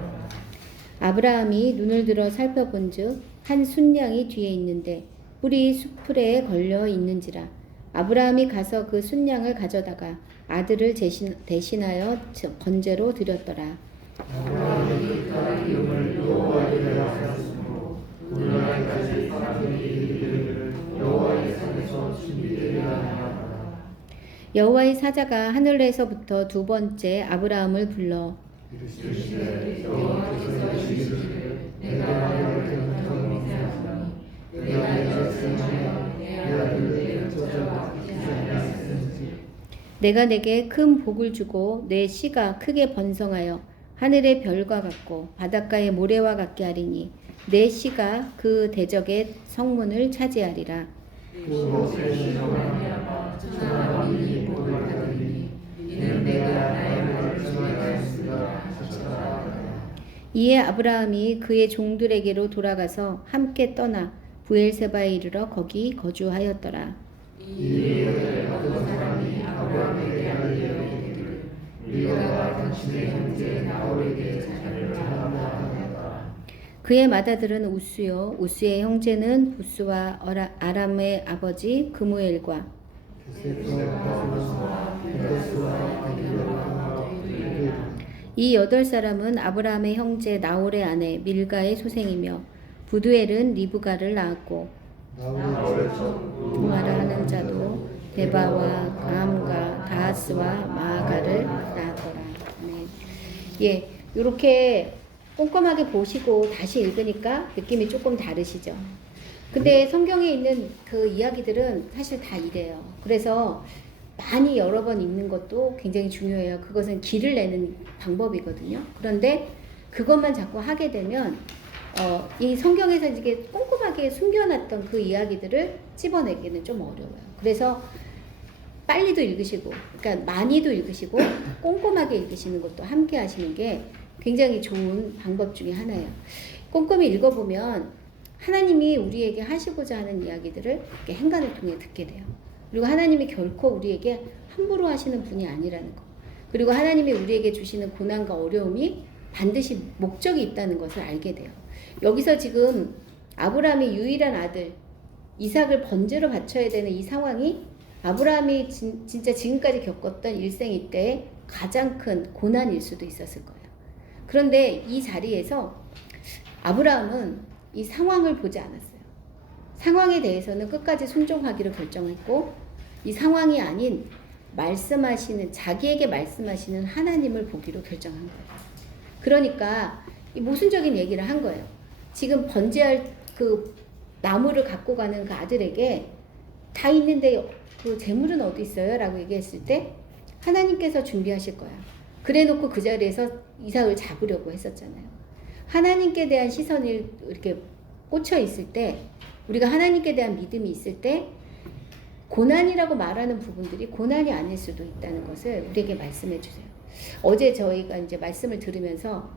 아브라함이 눈을 들어 살펴본즉 한 순양이 뒤에 있는데 뿔이 수풀에 걸려 있는지라. 아브라함이 가서 그 순양을 가져다가 아들을 대신하여 번제로 드렸더라. 아브라함이 그 딸 이름을 여호와이라 하였으므로 오늘날까지 사람들이 이르기를 여호와의 산에서 준비되리라 하더라. 여호와의 사자가 하늘에서부터 두 번째 아브라함을 불러 이르시되 여호와께서 이르시기를 내가 너를 경통히 세하노니 내가 이제 생하여 내 아들에게 쫓아가 기사하였은지 내가 내게 큰 복을 주고 내 씨가 크게 번성하여 하늘의 별과 같고 바닷가의 모래와 같게 하리니 내 씨가 그 대적의 성문을 차지하리라. 그곳에 신령하며 천하만민이 복을 받으리니 이는 내가 나의 말을 정하였으리라 하시더라. 이에 아브라함이 그의 종들에게로 돌아가서 함께 떠나 부엘세바에 이르러 거기 거주하였더라. 이에 어떤 사람이 아브라함에게 알리기를 우리가 당신의 형제 나홀에게 자녀를 낳았다 하였다. 그의 맏아들은 우스요 우스의 형제는 부스와 아람의 아버지 그무엘과 이 8사람은 아브라함의 형제 나홀의 아내 밀가의 소생이며 부두엘은 리브가를 낳았고 부마를 하는 자도 베바와 가함과 다하스와 마아가를 낳았더라. 네. 예, 이렇게 꼼꼼하게 보시고 다시 읽으니까 느낌이 조금 다르시죠. 근데 성경에 있는 그 이야기들은 사실 다 이래요. 그래서 많이 여러 번 읽는 것도 굉장히 중요해요. 그것은 길을 내는 방법이거든요. 그런데 그것만 자꾸 하게 되면 이 성경에서 이게 꼼꼼하게 숨겨놨던 그 이야기들을 찝어내기는 좀 어려워요. 그래서 빨리도 읽으시고, 그러니까 많이도 읽으시고, 꼼꼼하게 읽으시는 것도 함께 하시는 게 굉장히 좋은 방법 중에 하나예요. 꼼꼼히 읽어보면 하나님이 우리에게 하시고자 하는 이야기들을 이렇게 행간을 통해 듣게 돼요. 그리고 하나님이 결코 우리에게 함부로 하시는 분이 아니라는 거. 그리고 하나님이 우리에게 주시는 고난과 어려움이 반드시 목적이 있다는 것을 알게 돼요. 여기서 지금 아브라함의 유일한 아들 이삭을 번제로 바쳐야 되는 이 상황이 아브라함이 진짜 지금까지 겪었던 일생 이때의 가장 큰 고난일 수도 있었을 거예요. 그런데 이 자리에서 아브라함은 이 상황을 보지 않았어요. 상황에 대해서는 끝까지 순종하기로 결정했고 이 상황이 아닌 말씀하시는 자기에게 말씀하시는 하나님을 보기로 결정한 거예요. 그러니까 이 모순적인 얘기를 한 거예요. 지금 번제할 그 나무를 갖고 가는 그 아들에게 다 있는데 그 재물은 어디 있어요? 라고 얘기했을 때 하나님께서 준비하실 거야. 그래놓고 그 자리에서 이삭을 잡으려고 했었잖아요. 하나님께 대한 시선이 이렇게 꽂혀 있을 때, 우리가 하나님께 대한 믿음이 있을 때 고난이라고 말하는 부분들이 고난이 아닐 수도 있다는 것을 우리에게 말씀해 주세요. 어제 저희가 이제 말씀을 들으면서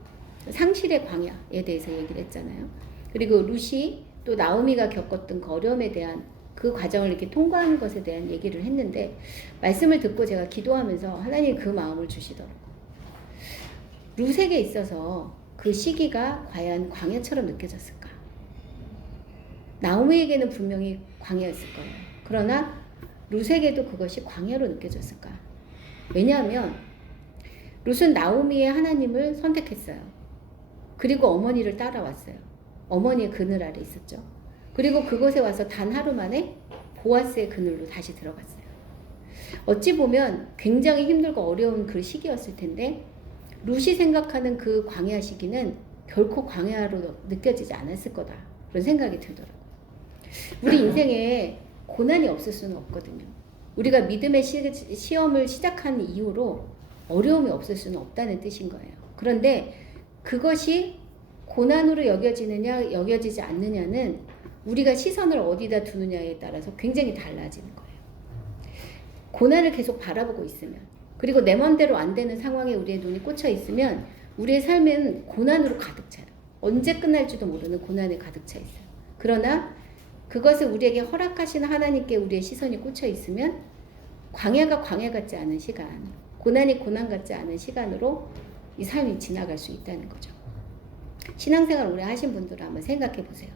상실의 광야에 대해서 얘기를 했잖아요. 그리고 루시 또 나오미가 겪었던 그 어려움에 대한 그 과정을 이렇게 통과하는 것에 대한 얘기를 했는데, 말씀을 듣고 제가 기도하면서 하나님이 그 마음을 주시더라고요. 룻에게 있어서 그 시기가 과연 광야처럼 느껴졌을까? 나오미에게는 분명히 광야였을 거예요. 그러나 룻에게도 그것이 광야로 느껴졌을까? 왜냐하면 룻은 나오미의 하나님을 선택했어요. 그리고 어머니를 따라왔어요. 어머니의 그늘 아래 있었죠. 그리고 그곳에 와서 단 하루 만에 보아스의 그늘로 다시 들어갔어요. 어찌 보면 굉장히 힘들고 어려운 그 시기였을 텐데 룻이 생각하는 그 광야 시기는 결코 광야로 느껴지지 않았을 거다. 그런 생각이 들더라고요. 우리 인생에 고난이 없을 수는 없거든요. 우리가 믿음의 시험을 시작한 이후로 어려움이 없을 수는 없다는 뜻인 거예요. 그런데 그것이 고난으로 여겨지느냐 여겨지지 않느냐는 우리가 시선을 어디다 두느냐에 따라서 굉장히 달라지는 거예요. 고난을 계속 바라보고 있으면, 그리고 내 맘대로 안 되는 상황에 우리의 눈이 꽂혀 있으면 우리의 삶은 고난으로 가득 차요. 언제 끝날지도 모르는 고난에 가득 차 있어요. 그러나 그것을 우리에게 허락하시는 하나님께 우리의 시선이 꽂혀 있으면 광야가 광야 같지 않은 시간, 고난이 고난 같지 않은 시간으로 이 삶이 지나갈 수 있다는 거죠. 신앙생활 오래 하신 분들은 한번 생각해 보세요.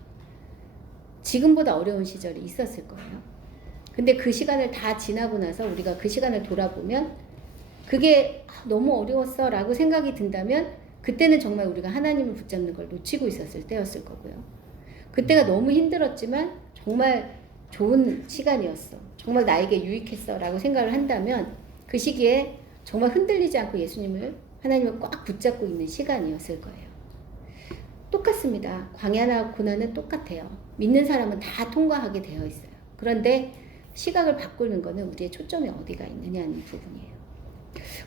지금보다 어려운 시절이 있었을 거예요. 근데 그 시간을 다 지나고 나서 우리가 그 시간을 돌아보면 그게 너무 어려웠어 라고 생각이 든다면 그때는 정말 우리가 하나님을 붙잡는 걸 놓치고 있었을 때였을 거고요. 그때가 너무 힘들었지만 정말 좋은 시간이었어, 정말 나에게 유익했어 라고 생각을 한다면 그 시기에 정말 흔들리지 않고 예수님을, 하나님을 꽉 붙잡고 있는 시간이었을 거예요. 똑같습니다. 광야나 고난은 똑같아요. 믿는 사람은 다 통과하게 되어 있어요. 그런데 시각을 바꾸는 것은 우리의 초점이 어디가 있느냐는 부분이에요.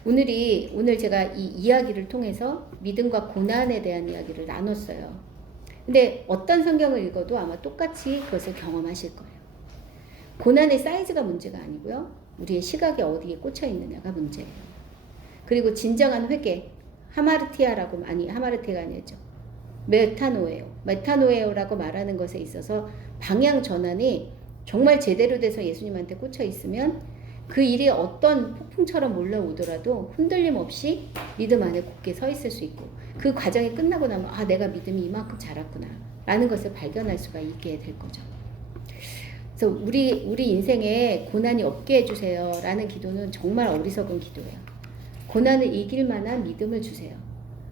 오늘 제가 이 이야기를 통해서 믿음과 고난에 대한 이야기를 나눴어요. 근데 어떤 성경을 읽어도 아마 똑같이 그것을 경험하실 거예요. 고난의 사이즈가 문제가 아니고요. 우리의 시각이 어디에 꽂혀 있느냐가 문제예요. 그리고 진정한 회개, 하마르티가 아니죠. 메타노에오라고 말하는 것에 있어서 방향 전환이 정말 제대로 돼서 예수님한테 꽂혀 있으면 그 일이 어떤 폭풍처럼 몰려오더라도 흔들림 없이 믿음 안에 굳게 서 있을 수 있고, 그 과정이 끝나고 나면 내가 믿음이 이만큼 자랐구나 라는 것을 발견할 수가 있게 될 거죠. 그래서 우리 인생에 고난이 없게 해주세요 라는 기도는 정말 어리석은 기도예요. 고난을 이길 만한 믿음을 주세요.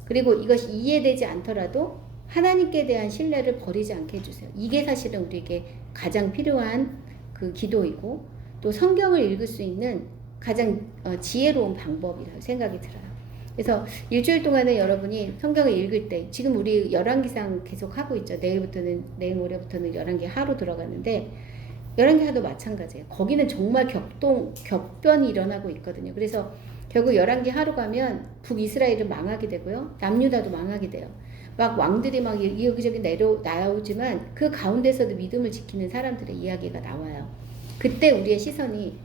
그리고 이것이 이해되지 않더라도 하나님께 대한 신뢰를 버리지 않게 해주세요. 이게 사실은 우리에게 가장 필요한 그 기도이고, 또 성경을 읽을 수 있는 가장 지혜로운 방법이라고 생각이 들어요. 그래서 일주일 동안에 여러분이 성경을 읽을 때, 지금 우리 열왕기상 계속 하고 있죠. 내일 모레부터는 열왕기 하로 들어가는데, 열왕기 하도 마찬가지예요. 거기는 정말 격변이 일어나고 있거든요. 그래서 결국 열왕기 하로 가면 북이스라엘은 망하게 되고요. 남유다도 망하게 돼요. 막 왕들이 막 여기저기 나오지만 그 가운데서도 믿음을 지키는 사람들의 이야기가 나와요. 그때 우리의 시선이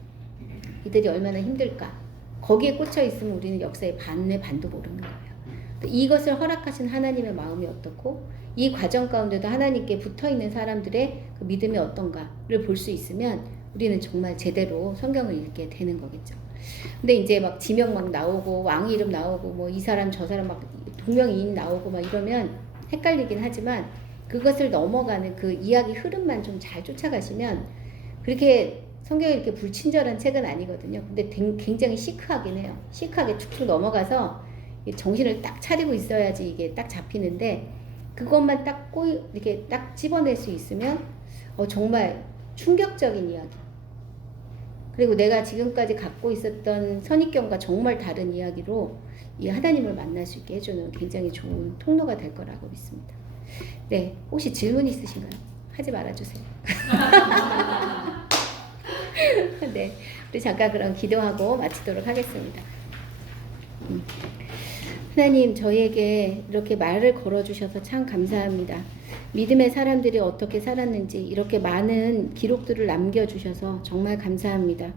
이들이 얼마나 힘들까, 거기에 꽂혀 있으면 우리는 역사의 반도 모르는 거예요. 이것을 허락하신 하나님의 마음이 어떻고 이 과정 가운데도 하나님께 붙어있는 사람들의 그 믿음이 어떤가를 볼 수 있으면 우리는 정말 제대로 성경을 읽게 되는 거겠죠. 근데 이제 막 지명 막 나오고 왕 이름 나오고 뭐 이 사람 저 사람 막 동명이인 나오고 막 이러면 헷갈리긴 하지만 그것을 넘어가는 그 이야기 흐름만 좀 잘 쫓아가시면 그렇게 성경이 이렇게 불친절한 책은 아니거든요. 근데 굉장히 시크하긴 해요. 시크하게 툭툭 넘어가서 정신을 딱 차리고 있어야지 이게 딱 잡히는데 그것만 딱 이렇게 딱 집어낼 수 있으면 정말 충격적인 이야기. 그리고 내가 지금까지 갖고 있었던 선입견과 정말 다른 이야기로 이 하나님을 만날 수 있게 해주는 굉장히 좋은 통로가 될 거라고 믿습니다. 네, 혹시 질문 있으신가요? 하지 말아주세요. 네, 우리 잠깐 그럼 기도하고 마치도록 하겠습니다. 하나님, 저희에게 이렇게 말을 걸어주셔서 참 감사합니다. 믿음의 사람들이 어떻게 살았는지 이렇게 많은 기록들을 남겨주셔서 정말 감사합니다.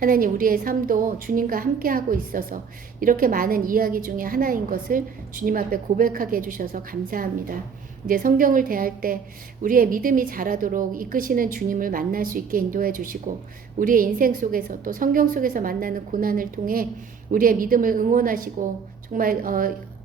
하나님, 우리의 삶도 주님과 함께하고 있어서 이렇게 많은 이야기 중에 하나인 것을 주님 앞에 고백하게 해주셔서 감사합니다. 이제 성경을 대할 때 우리의 믿음이 자라도록 이끄시는 주님을 만날 수 있게 인도해 주시고 우리의 인생 속에서 또 성경 속에서 만나는 고난을 통해 우리의 믿음을 응원하시고 정말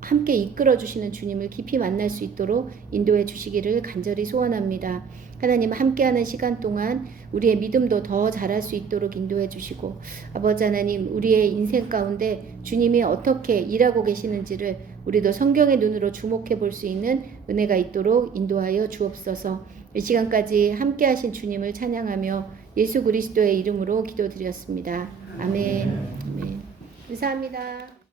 함께 이끌어 주시는 주님을 깊이 만날 수 있도록 인도해 주시기를 간절히 소원합니다. 하나님, 함께하는 시간 동안 우리의 믿음도 더 자랄 수 있도록 인도해 주시고 아버지 하나님, 우리의 인생 가운데 주님이 어떻게 일하고 계시는지를 우리도 성경의 눈으로 주목해 볼 수 있는 은혜가 있도록 인도하여 주옵소서. 이 시간까지 함께하신 주님을 찬양하며 예수 그리스도의 이름으로 기도드렸습니다. 아멘. 아멘. 감사합니다.